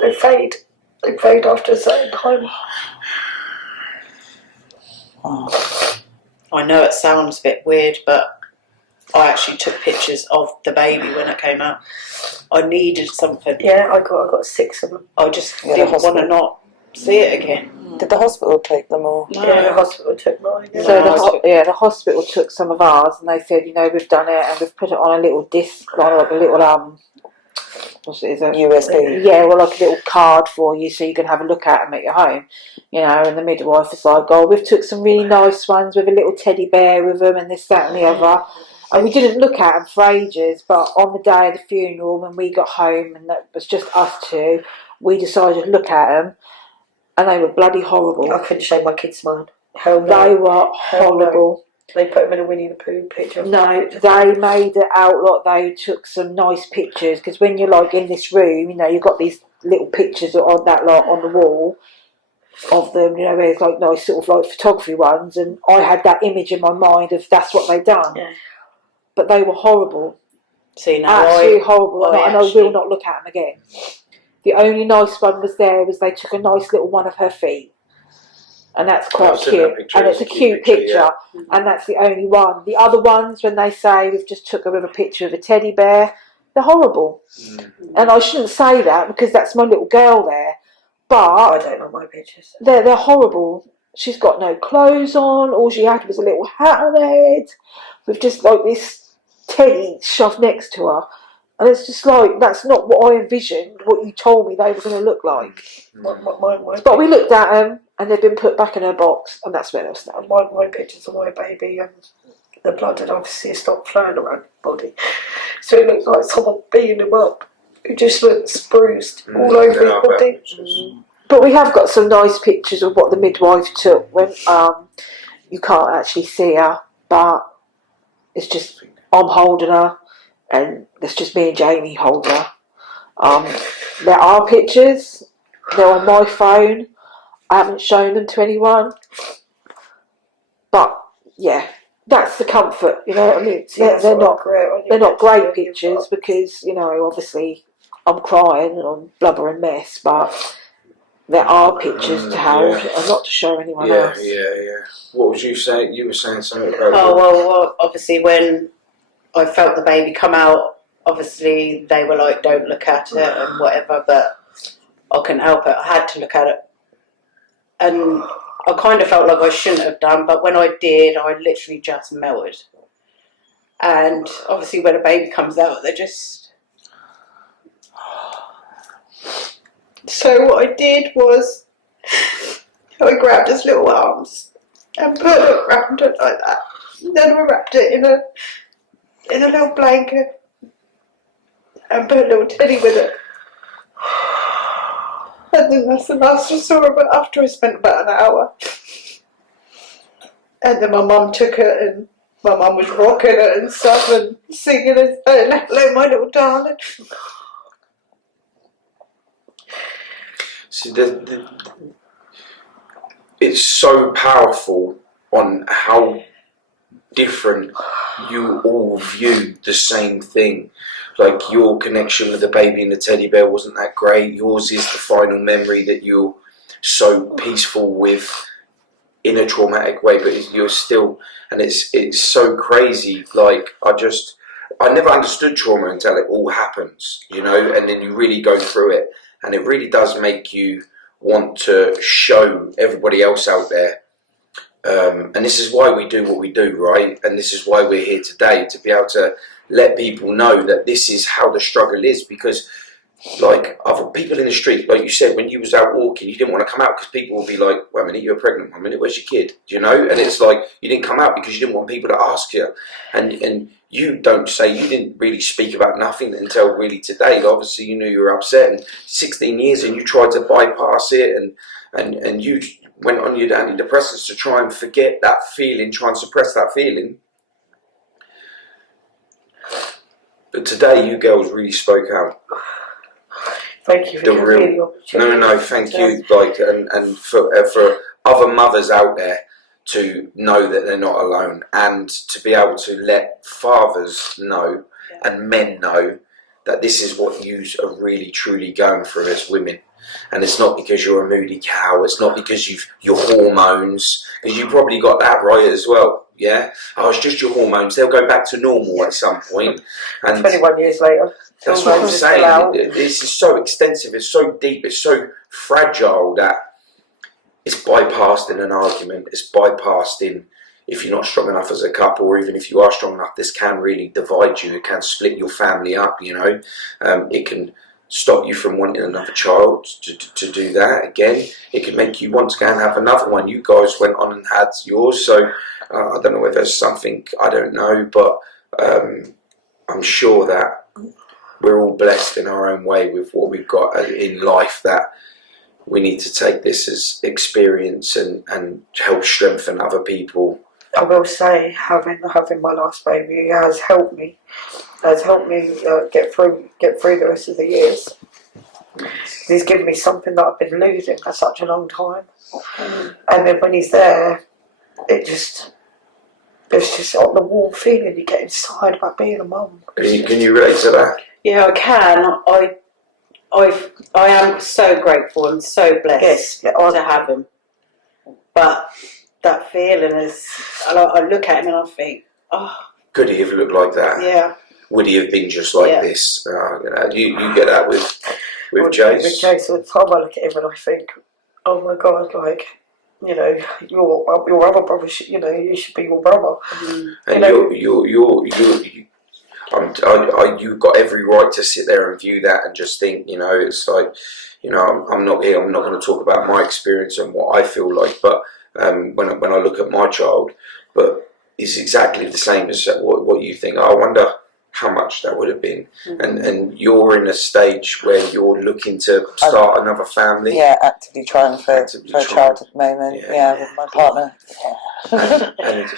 They fade. They fade after a certain time. Oh. I know it sounds a bit weird, but I actually took pictures of the baby when it came out. I needed something. Yeah, I got 6 of them. I just didn't want to not see it again. Did the hospital take them all? No. Yeah, the hospital took mine. Yeah. So the hospital took some of ours, and they said, we've done it, and we've put it on a little disc, like a little what's it? Is it USB? Yeah, well, like a little card for you, so you can have a look at them at your home. And the midwife was like, "Oh, we've took some really nice ones with a little teddy bear with them, and this, that, and the other." And we didn't look at them for ages, but on the day of the funeral, when we got home, and that was just us two, we decided to look at them. And they were bloody horrible. I couldn't show my kids mine. Hell no. They were horrible. No. They put them in a Winnie the Pooh picture. No, they made it out like they took some nice pictures, because when you're like in this room, you've got these little pictures on that on the wall of them, there's like nice sort of like photography ones, and I had that image in my mind of that's what they'd done. Yeah. But they were horrible. See, now absolutely horrible. And I actually will not look at them again. The only nice one was they took a nice little one of her feet. And that's quite cute. And it's a cute picture. Yeah. And that's the only one. The other ones, when they say we've just took a picture of a teddy bear, they're horrible. And I shouldn't say that because that's my little girl there. But I don't know my pictures. They're horrible. She's got no clothes on. All she had was a little hat on her head with just like this teddy shoved next to her. And it's just like, that's not what I envisioned, what you told me they were going to look like. But we looked at them, and they've been put back in her box, and that's where they'll stay. My pictures of my baby, and the blood had obviously stopped flowing around his body. So it looked like someone beating him up. It just looks bruised all over his body. But we have got some nice pictures of what the midwife took when you can't actually see her, but it's just, I'm holding her. And it's just me and Jamie holding her. There are pictures. They're on my phone. I haven't shown them to anyone. But yeah, that's the comfort. You know what I mean? They're not great pictures because obviously I'm crying and I'm blubbering mess. But there are pictures to hold and not to show anyone else. Yeah. What was you saying? You were saying something about. Well, obviously when I felt the baby come out, obviously they were like, don't look at it and whatever, but I couldn't help it. I had to look at it. And I kind of felt like I shouldn't have done, but when I did, I literally just melted. And obviously when a baby comes out, they're just... So what I did was, I grabbed his little arms and put it around it like that. Then I wrapped it in a little blanket and put a little teddy with it. And then that's the last I saw of it after I spent about an hour. And then my mum took it and my mum was rocking it and stuff and singing and saying, "Hello, my little darling." See, it's so powerful on how different you all viewed the same thing. Like your connection with the baby and the teddy bear wasn't that great. Yours is the final memory that you're so peaceful with in a traumatic way, but you're still, and it's so crazy. Like I never understood trauma until it all happens, and then you really go through it, and it really does make you want to show everybody else out there. And this is why we do what we do, right? And this is why we're here today, to be able to let people know that this is how the struggle is. Because, like, other people in the street, like you said, when you was out walking, you didn't want to come out because people would be like, "Wait a minute, you're pregnant. 1 minute, where's your kid?" And it's like you didn't come out because you didn't want people to ask you. And you don't say, you didn't really speak about nothing until really today. Obviously, you knew you were upset, and 16 years, and you tried to bypass it, and you went on your antidepressants to try and forget that feeling, try and suppress that feeling. But today, you girls really spoke out. Thank you for giving me the opportunity. No, thank you. Like, and for other mothers out there to know that they're not alone, and to be able to let fathers know and men know that this is what you are really truly going through as women. And it's not because you're a moody cow, it's not because your hormones, because you probably got that right as well, yeah? Oh, it's just your hormones, they'll go back to normal at some point. And 21 years later. that's what I'm saying. This is so extensive, it's so deep, it's so fragile that it's bypassed in an argument, it's bypassed in, if you're not strong enough as a couple, or even if you are strong enough, this can really divide you, it can split your family up, you know. It can stop you from wanting another child to do that again. It can make you want to go and have another one. You guys went on and had yours, so I don't know whether there's something, I don't know, but I'm sure that we're all blessed in our own way with what we've got in life, that we need to take this as experience and help strengthen other people. I will say, having my last baby has helped me get through the rest of the years. He's given me something that I've been losing for such a long time, and then when he's there, it's just on the warm feeling you get inside about being a mum. Can you relate to that? Yeah, I can. I am so grateful and so blessed to have him. But that feeling is, I look at him and I think, oh. Could he have looked like that? Yeah. Would he have been just like this? You get that with Jace? With Jace, all the time I look at him and I think, oh my God, like, you know, your other brother, you should be your brother. And you've got every right to sit there and view that and just think, you know, it's like, you know, I'm not here, I'm not going to talk about my experience and what I feel like, but when I look at my child, but it's exactly the same as what you think. I wonder how much that would have been. And you're in a stage where you're looking to start another family. Yeah, actively trying for a child at the moment. Yeah, with my partner.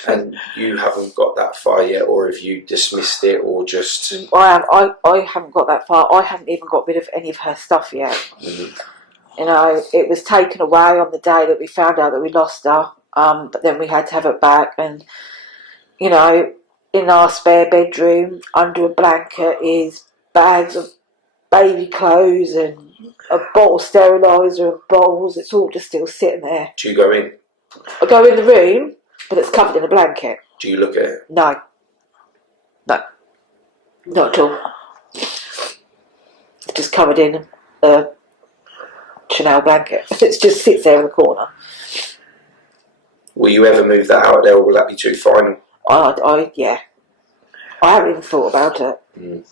and you haven't got that far yet, or have you dismissed it, or just? I haven't got that far. I haven't even got rid of any of her stuff yet. You know, it was taken away on the day that we found out that we lost her. But then we had to have it back, and you know, in our spare bedroom under a blanket is bags of baby clothes and a bottle steriliser and bottles. It's all just still sitting there. Do you go in? I go in the room, but it's covered in a blanket. Do you look at it? No, not at all. It's just covered in a Chanel blanket. It just sits there in the corner. Will you ever move that out there, or will that be too final? Yeah. I haven't even thought about it.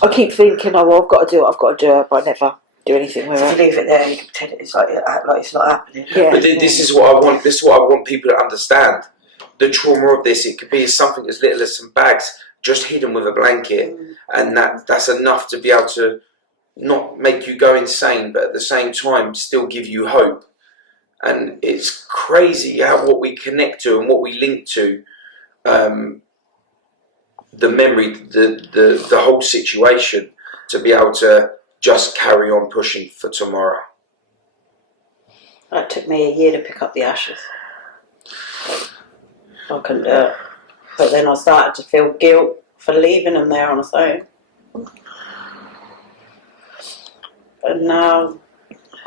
I keep thinking, oh, well, I've got to do it, but I never do anything with it. If you leave it there, you can pretend it's like it's not happening. Yeah. But this is what I want. This is what I want people to understand. The trauma of this, it could be something as little as some bags just hidden with a blanket, and that's enough to be able to not make you go insane, but at the same time still give you hope. And it's crazy how what we connect to and what we link to, the memory, the whole situation, to be able to just carry on pushing for tomorrow. It took me a year to pick up the ashes. I couldn't do it. But then I started to feel guilt for leaving them there on its own. And now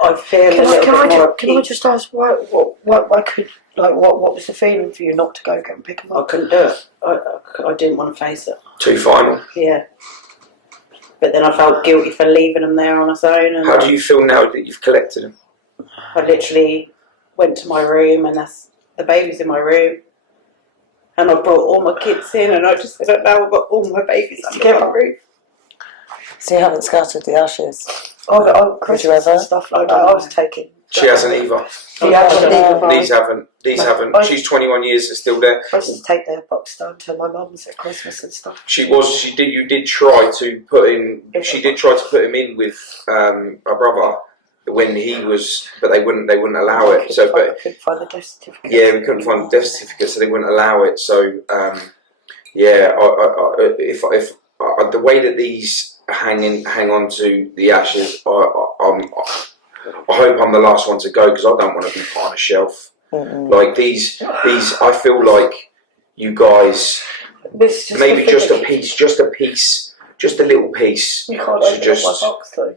I feel a little bit more at peace. Can I just ask what was the feeling for you not to go and pick them up? I couldn't do it. I didn't want to face it. Too final. Yeah. But then I felt guilty for leaving them there on its own. And how do you feel now that you've collected them? I literally went to my room, and the baby's in my room. And I brought all my kids in, and I just said, now I've got all my babies under my roof. So you haven't scattered the ashes? Oh, Christmas and stuff like that. I was taking. She hasn't either. These haven't. She's 21 years. It's still there. I used to take their box down to my mum's at Christmas and stuff. You did try to put him. She did try to put him in with a brother when he was, but they wouldn't allow it. So, but I couldn't find the death certificate. Yeah, we couldn't find the death certificate, so they wouldn't allow it. So, yeah, if the way that these hang on to the ashes. I hope I'm the last one to go because I don't want to be put on a shelf. Like these. I feel like you guys. This just Maybe just a piece, just a little piece. You can't open up my box though.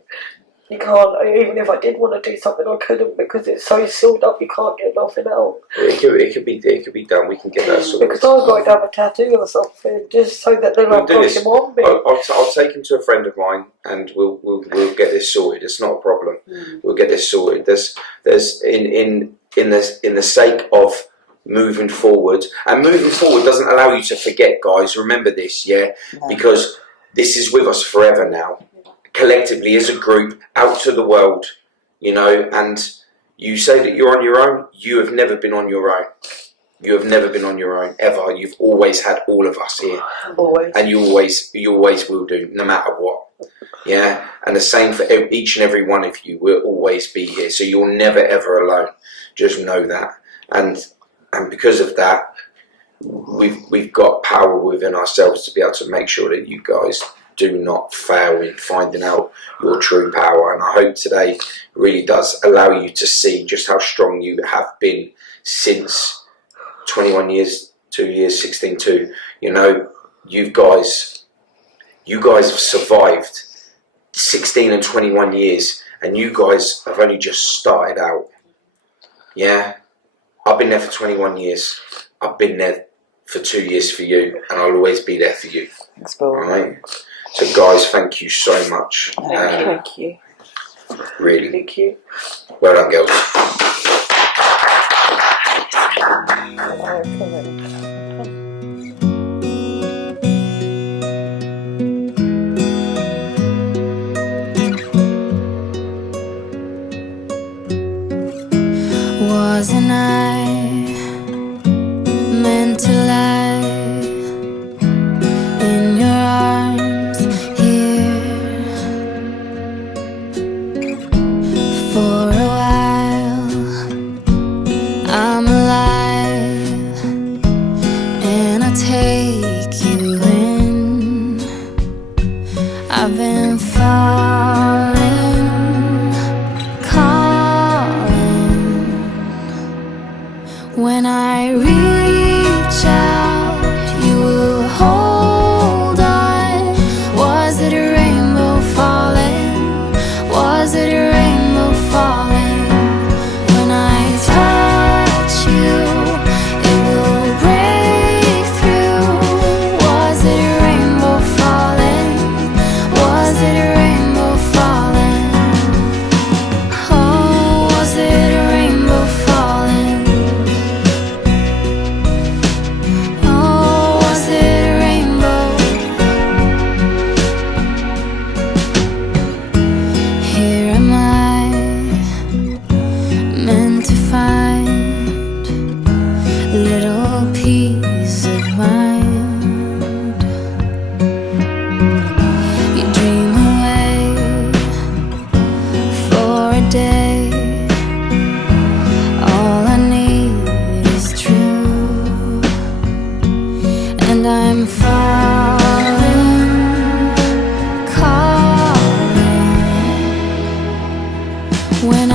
You can't, even if I did want to do something, I couldn't because it's so sealed up. You can't get nothing out. It could be done. We can get that sorted. Because I'm going to have a tattoo or something, just so that they're not pushing on me. I'll take him to a friend of mine, and we'll get this sorted. It's not a problem. We'll get this sorted. There's in the sake of moving forward, and moving forward doesn't allow you to forget, guys. Remember this, yeah, because this is with us forever now. Collectively as a group out to the world, you know, and you say that you're on your own. You have never been on your own. You have never been on your own ever. You've always had all of us here. Always. And you always will do, no matter what. Yeah, and the same for each and every one of you. We'll always be here, so you're never ever alone. Just know that, and because of that, we've got power within ourselves to be able to make sure that you guys do not fail in finding out your true power. And I hope today really does allow you to see just how strong you have been since 21 years, 2 years, 16 too. You know, you guys have survived 16 and 21 years, and you guys have only just started out. Yeah, I've been there for 21 years. I've been there for 2 years for you, and I'll always be there for you. Thanks, Paul. All right. So, guys, thank you so much. thank you. Really. Thank you. Well done, girls. Wasn't I meant to lie in your arms here for a while? I'm alive and I take you in. I've been falling, when I reach out, you will hold on. Was it a rainbow falling? Was it a rainbow falling? When I touch you, it will break through. Was it a rainbow falling? Was it a rainbow falling? Oh, was it a rainbow falling? When